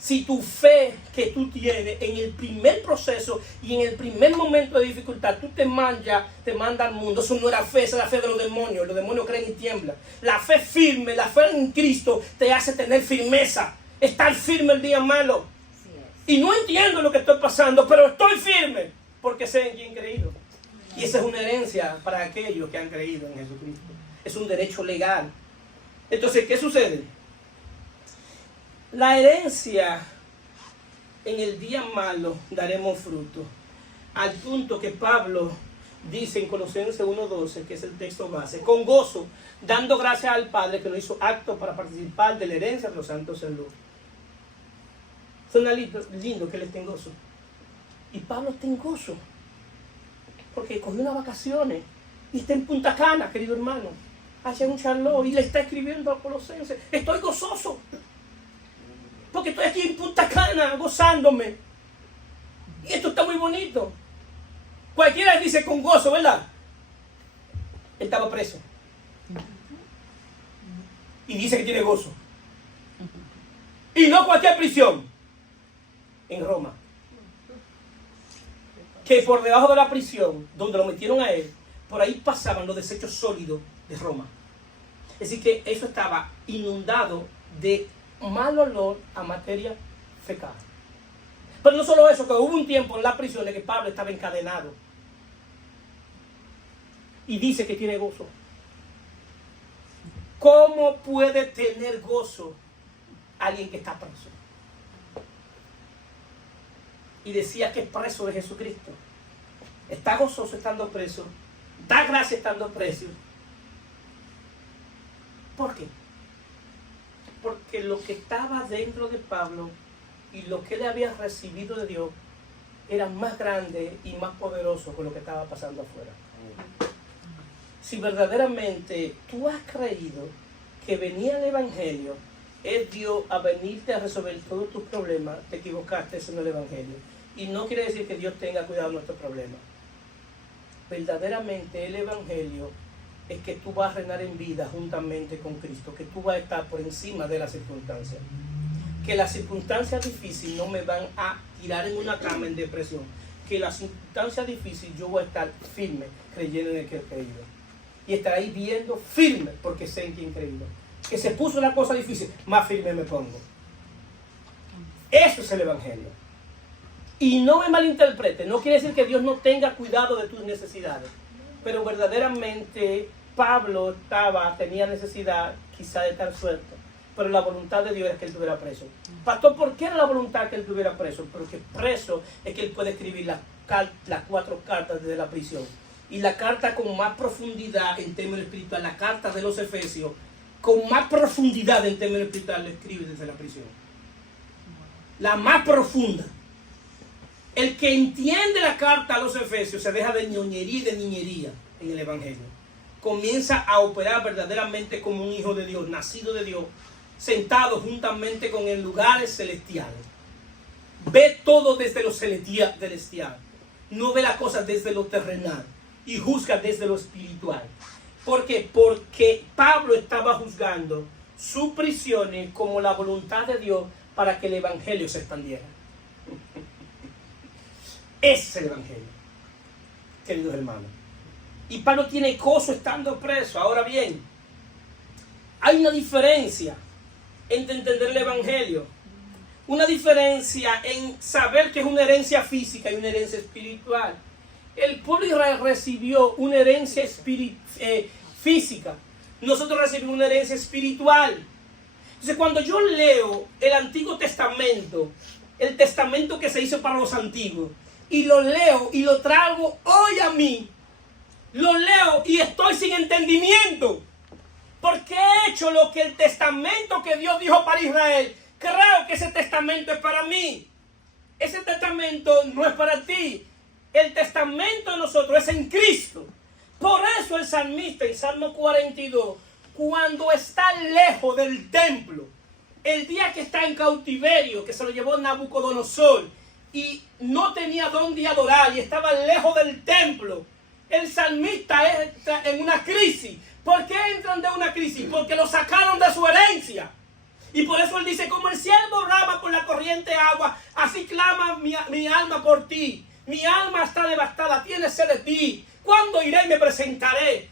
Si tu fe que tú tienes en el primer proceso y en el primer momento de dificultad, tú te manda al mundo, eso no era fe, esa es la fe de los demonios. Los demonios creen y tiemblan. La fe firme, la fe en Cristo te hace tener firmeza, estar firme el día malo. Y no entiendo lo que estoy pasando, pero estoy firme porque sé en quién he creído. Y esa es una herencia para aquellos que han creído en Jesucristo. Es un derecho legal. Entonces, ¿qué sucede? La herencia, en el día malo daremos fruto. Al punto que Pablo dice en Colosenses 1:12, que es el texto base: con gozo, dando gracias al Padre que nos hizo apto para participar de la herencia de los santos en luz. Suena lindo que él esté en gozo. Y Pablo está en gozo porque cogió unas vacaciones y está en Punta Cana, querido hermano, hacia un charlot, y le está escribiendo a Colosenses: estoy gozoso porque estoy aquí en Punta Cana gozándome. Y esto está muy bonito. Cualquiera dice con gozo, ¿verdad? Él estaba preso. Y dice que tiene gozo. Y no cualquier prisión. En Roma. Que por debajo de la prisión, donde lo metieron a él, por ahí pasaban los desechos sólidos de Roma. Es decir, que eso estaba inundado de mal olor a materia fecal. Pero no solo eso, que hubo un tiempo en la prisión en que Pablo estaba encadenado. Y dice que tiene gozo. ¿Cómo puede tener gozo alguien que está preso? Y decía que es preso de Jesucristo. Está gozoso estando preso. Da gracia estando preso. ¿Por qué? Porque lo que estaba dentro de Pablo y lo que él había recibido de Dios era más grande y más poderoso que lo que estaba pasando afuera. Si verdaderamente tú has creído que venía el Evangelio, es Dios a venirte a resolver todos tus problemas, te equivocaste en el Evangelio. Y no quiere decir que Dios tenga cuidado de nuestros problemas. Verdaderamente el Evangelio es que tú vas a reinar en vida juntamente con Cristo, que tú vas a estar por encima de las circunstancias. Que las circunstancias difíciles no me van a tirar en una cama en depresión. Que las circunstancias difíciles yo voy a estar firme, creyendo en el que he creído. Y estar ahí viendo firme, porque sé en quién he creído. Que se puso una cosa difícil, más firme me pongo. Eso es el Evangelio. Y no me malinterprete, no quiere decir que Dios no tenga cuidado de tus necesidades. Pero verdaderamente Pablo tenía necesidad quizá de estar suelto. Pero la voluntad de Dios era que él estuviera preso. Pastor, ¿por qué era la voluntad que él estuviera preso? Porque preso es que él puede escribir las 4 cartas desde la prisión. Y la carta con más profundidad en términos espirituales, la carta de los Efesios, con más profundidad en términos espirituales, lo escribe desde la prisión. La más profunda. El que entiende la carta a los Efesios se deja de ñoñería y de niñería en el Evangelio. Comienza a operar verdaderamente como un hijo de Dios, nacido de Dios, sentado juntamente con él en lugares celestiales. Ve todo desde lo celestial. No ve las cosas desde lo terrenal. Y juzga desde lo espiritual. ¿Por qué? Porque Pablo estaba juzgando sus prisiones como la voluntad de Dios para que el Evangelio se expandiera. Ese es el Evangelio, queridos hermanos. Y Pablo tiene gozo estando preso. Ahora bien, hay una diferencia entre entender el Evangelio. Una diferencia en saber que es una herencia física y una herencia espiritual. El pueblo de Israel recibió una herencia física. Nosotros recibimos una herencia espiritual. Entonces, cuando yo leo el Antiguo Testamento, el testamento que se hizo para los antiguos, y lo leo y lo traigo hoy a mí, lo leo y estoy sin entendimiento. Porque he hecho lo que el testamento que Dios dijo para Israel. Creo que ese testamento es para mí. Ese testamento no es para ti. El testamento de nosotros es en Cristo. Por eso el salmista en Salmo 42, cuando está lejos del templo, el día que está en cautiverio, que se lo llevó Nabucodonosor, y no tenía dónde adorar, y estaba lejos del templo, el salmista entra en una crisis. ¿Por qué entran de una crisis? Porque lo sacaron de su herencia. Y por eso él dice, como el siervo brama por la corriente agua, así clama mi alma por ti. Mi alma está devastada, tiene sed de ti. ¿Cuándo iré y me presentaré?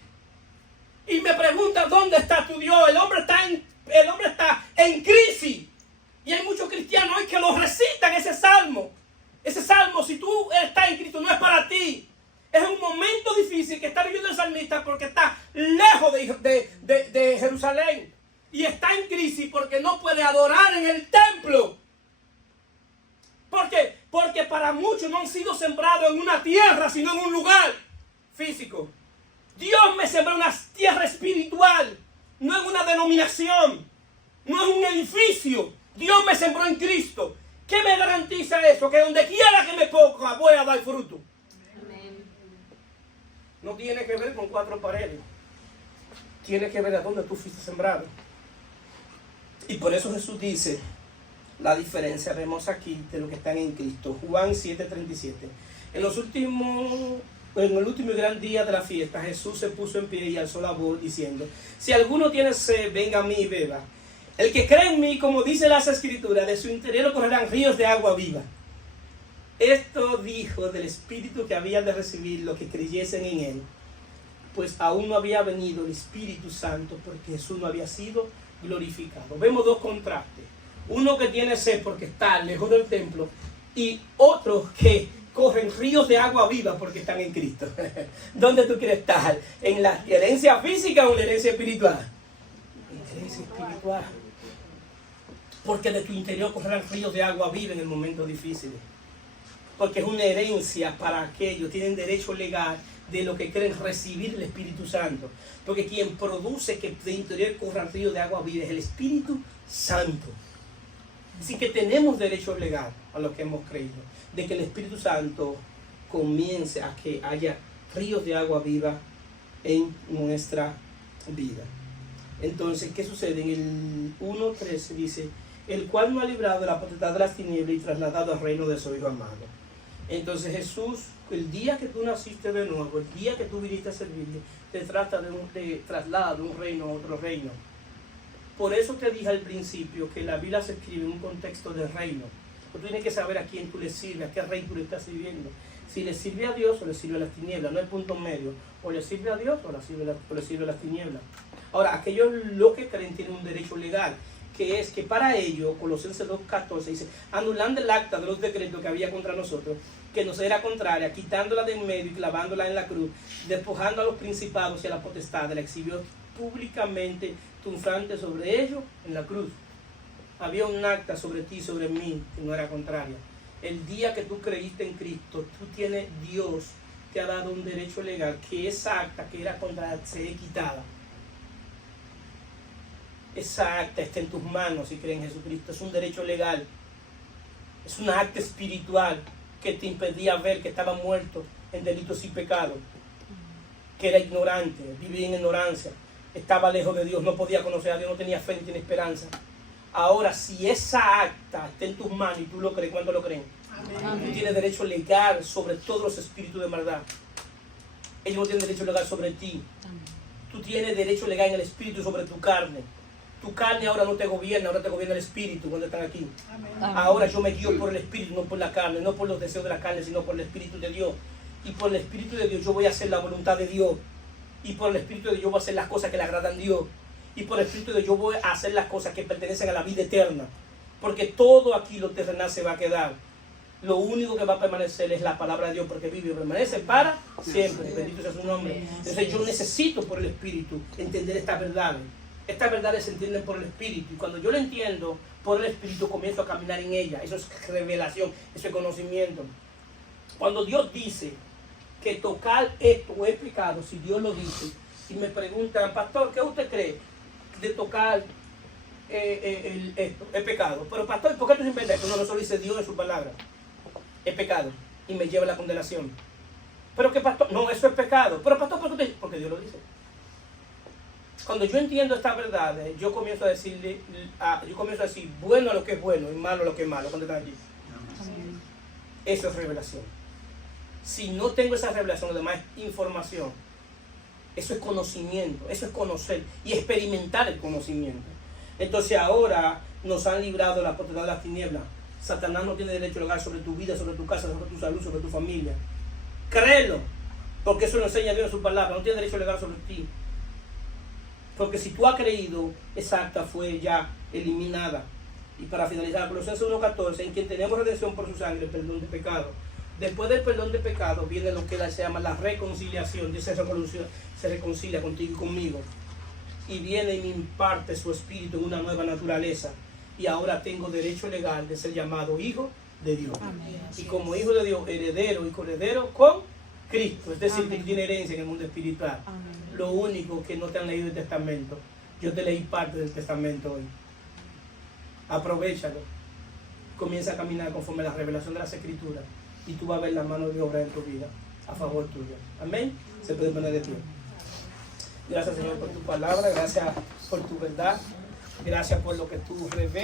Y me pregunta, ¿dónde está tu Dios? El hombre está en crisis. Y hay muchos cristianos hoy que lo recitan ese salmo. Ese salmo, si tú estás en Cristo, no es para ti. Es un momento difícil que está viviendo el salmista porque está lejos de Jerusalén. Y está en crisis porque no puede adorar en el templo. ¿Por qué? Porque para muchos no han sido sembrados en una tierra, sino en un lugar físico. Dios me sembró en una tierra espiritual, no en una denominación, no en un edificio. Dios me sembró en Cristo. ¿Qué me garantiza eso? Que donde quiera que me ponga voy a dar fruto. Amén. No tiene que ver con cuatro paredes. Tiene que ver a dónde tú fuiste sembrado. Y por eso Jesús dice, la diferencia vemos aquí de lo que están en Cristo. Juan 7:37. En el último gran día de la fiesta, Jesús se puso en pie y alzó la voz diciendo, si alguno tiene sed, venga a mí y beba. El que cree en mí, como dice las Escrituras, de su interior correrán ríos de agua viva. Esto dijo del Espíritu que habían de recibir los que creyesen en él, pues aún no había venido el Espíritu Santo porque Jesús no había sido glorificado. Vemos dos contrastes. Uno que tiene sed porque está lejos del templo y otros que corren ríos de agua viva porque están en Cristo. ¿Dónde tú quieres estar? ¿En la herencia física o en la herencia espiritual? En la herencia espiritual. Porque de tu interior correrán ríos de agua viva en el momento difícil. Porque es una herencia para aquellos, tienen derecho legal de lo que creen recibir el Espíritu Santo. Porque quien produce que de interior corran ríos de agua viva es el Espíritu Santo. Así que tenemos derecho legal a lo que hemos creído, de que el Espíritu Santo comience a que haya ríos de agua viva en nuestra vida. Entonces, ¿qué sucede? En el 1:13 dice, el cual nos ha librado de la potestad de las tinieblas y trasladado al reino de su Hijo amado. Entonces Jesús, el día que tú naciste de nuevo, el día que tú viniste a servirle, te traslada de un reino a otro reino. Por eso te dije al principio que la Biblia se escribe en un contexto de reino. Tú tienes que saber a quién tú le sirves, a qué rey tú le estás sirviendo. Si le sirve a Dios o le sirve a las tinieblas, no hay punto medio. O le sirve a Dios o le sirve a las tinieblas. Ahora, aquellos los que creen tienen un derecho legal, que es que para ello, Colosenses 2:14 dice, anulando el acta de los decretos que había contra nosotros, que nos era contraria, quitándola de en medio y clavándola en la cruz, despojando a los principados y a la potestad, la exhibió públicamente triunfante sobre ellos en la cruz. Había un acta sobre ti, sobre mí, que no era contraria. El día que tú creíste en Cristo, tú tienes Dios te ha dado un derecho legal que esa acta que era contra ser quitada. Esa acta está en tus manos si crees en Jesucristo. Es un derecho legal. Es una acta espiritual que te impedía ver que estaba muerto en delitos y pecados. Que era ignorante, vivía en ignorancia. Estaba lejos de Dios, no podía conocer a Dios, no tenía fe ni tiene esperanza. Ahora, si esa acta está en tus manos y tú lo crees, ¿cuánto lo creen? Amén. Tú tienes derecho legal sobre todos los espíritus de maldad. Ellos no tienen derecho legal sobre ti. Tú tienes derecho legal en el espíritu sobre tu carne. Tu carne ahora no te gobierna, ahora te gobierna el espíritu cuando están aquí. Amén. Ahora yo me guío por el espíritu, no por la carne, no por los deseos de la carne, sino por el espíritu de Dios. Y por el espíritu de Dios yo voy a hacer la voluntad de Dios. Y por el espíritu de Dios yo voy a hacer las cosas que le agradan a Dios. Y por el espíritu de Dios yo voy a hacer las cosas que pertenecen a la vida eterna. Porque todo aquí lo terrenal se va a quedar. Lo único que va a permanecer es la palabra de Dios, porque vive y permanece para siempre. Bendito sea su nombre. Entonces yo necesito por el espíritu entender estas verdades. Estas verdades se entienden por el espíritu. Y cuando yo lo entiendo por el espíritu, comienzo a caminar en ella. Eso es revelación, eso es conocimiento. Cuando Dios dice que tocar esto es pecado, si Dios lo dice, y me preguntan, pastor, ¿qué usted cree de tocar esto? Es pecado. Pero pastor, ¿por qué tú inventas esto? No, eso lo dice Dios en su palabra. Es pecado y me lleva a la condenación. Pero que pastor, no, eso es pecado. Pero pastor, ¿por qué usted? Porque Dios lo dice. Cuando yo entiendo estas verdades, yo comienzo a decir bueno a lo que es bueno y malo a lo que es malo. ¿Cuándo están aquí? Eso es revelación. Si no tengo esa revelación, además información, eso es conocimiento, eso es conocer y experimentar el conocimiento. Entonces ahora nos han librado de la potestad de las tinieblas. Satanás no tiene derecho legal sobre tu vida, sobre tu casa, sobre tu salud, sobre tu familia. Créelo, porque eso lo enseña Dios en su palabra. No tiene derecho legal sobre ti. Porque si tú has creído, esa acta fue ya eliminada. Y para finalizar, Colosenses 1:14, en quien tenemos redención por su sangre, perdón de pecado. Después del perdón de pecado viene lo que se llama la reconciliación. Dios se reconcilia contigo y conmigo. Y viene y me imparte su espíritu en una nueva naturaleza. Y ahora tengo derecho legal de ser llamado hijo de Dios. Amén. Y como hijo de Dios, heredero y coheredero con Cristo. Es decir, que tiene herencia en el mundo espiritual. Amén. Lo único que no te han leído el testamento. Yo te leí parte del testamento hoy. Aprovéchalo. Comienza a caminar conforme a la revelación de las Escrituras. Y tú vas a ver la mano de obra en tu vida a favor tuyo. Amén. Se puede poner de pie. Gracias, Señor, por tu palabra. Gracias por tu verdad. Gracias por lo que tú revelas.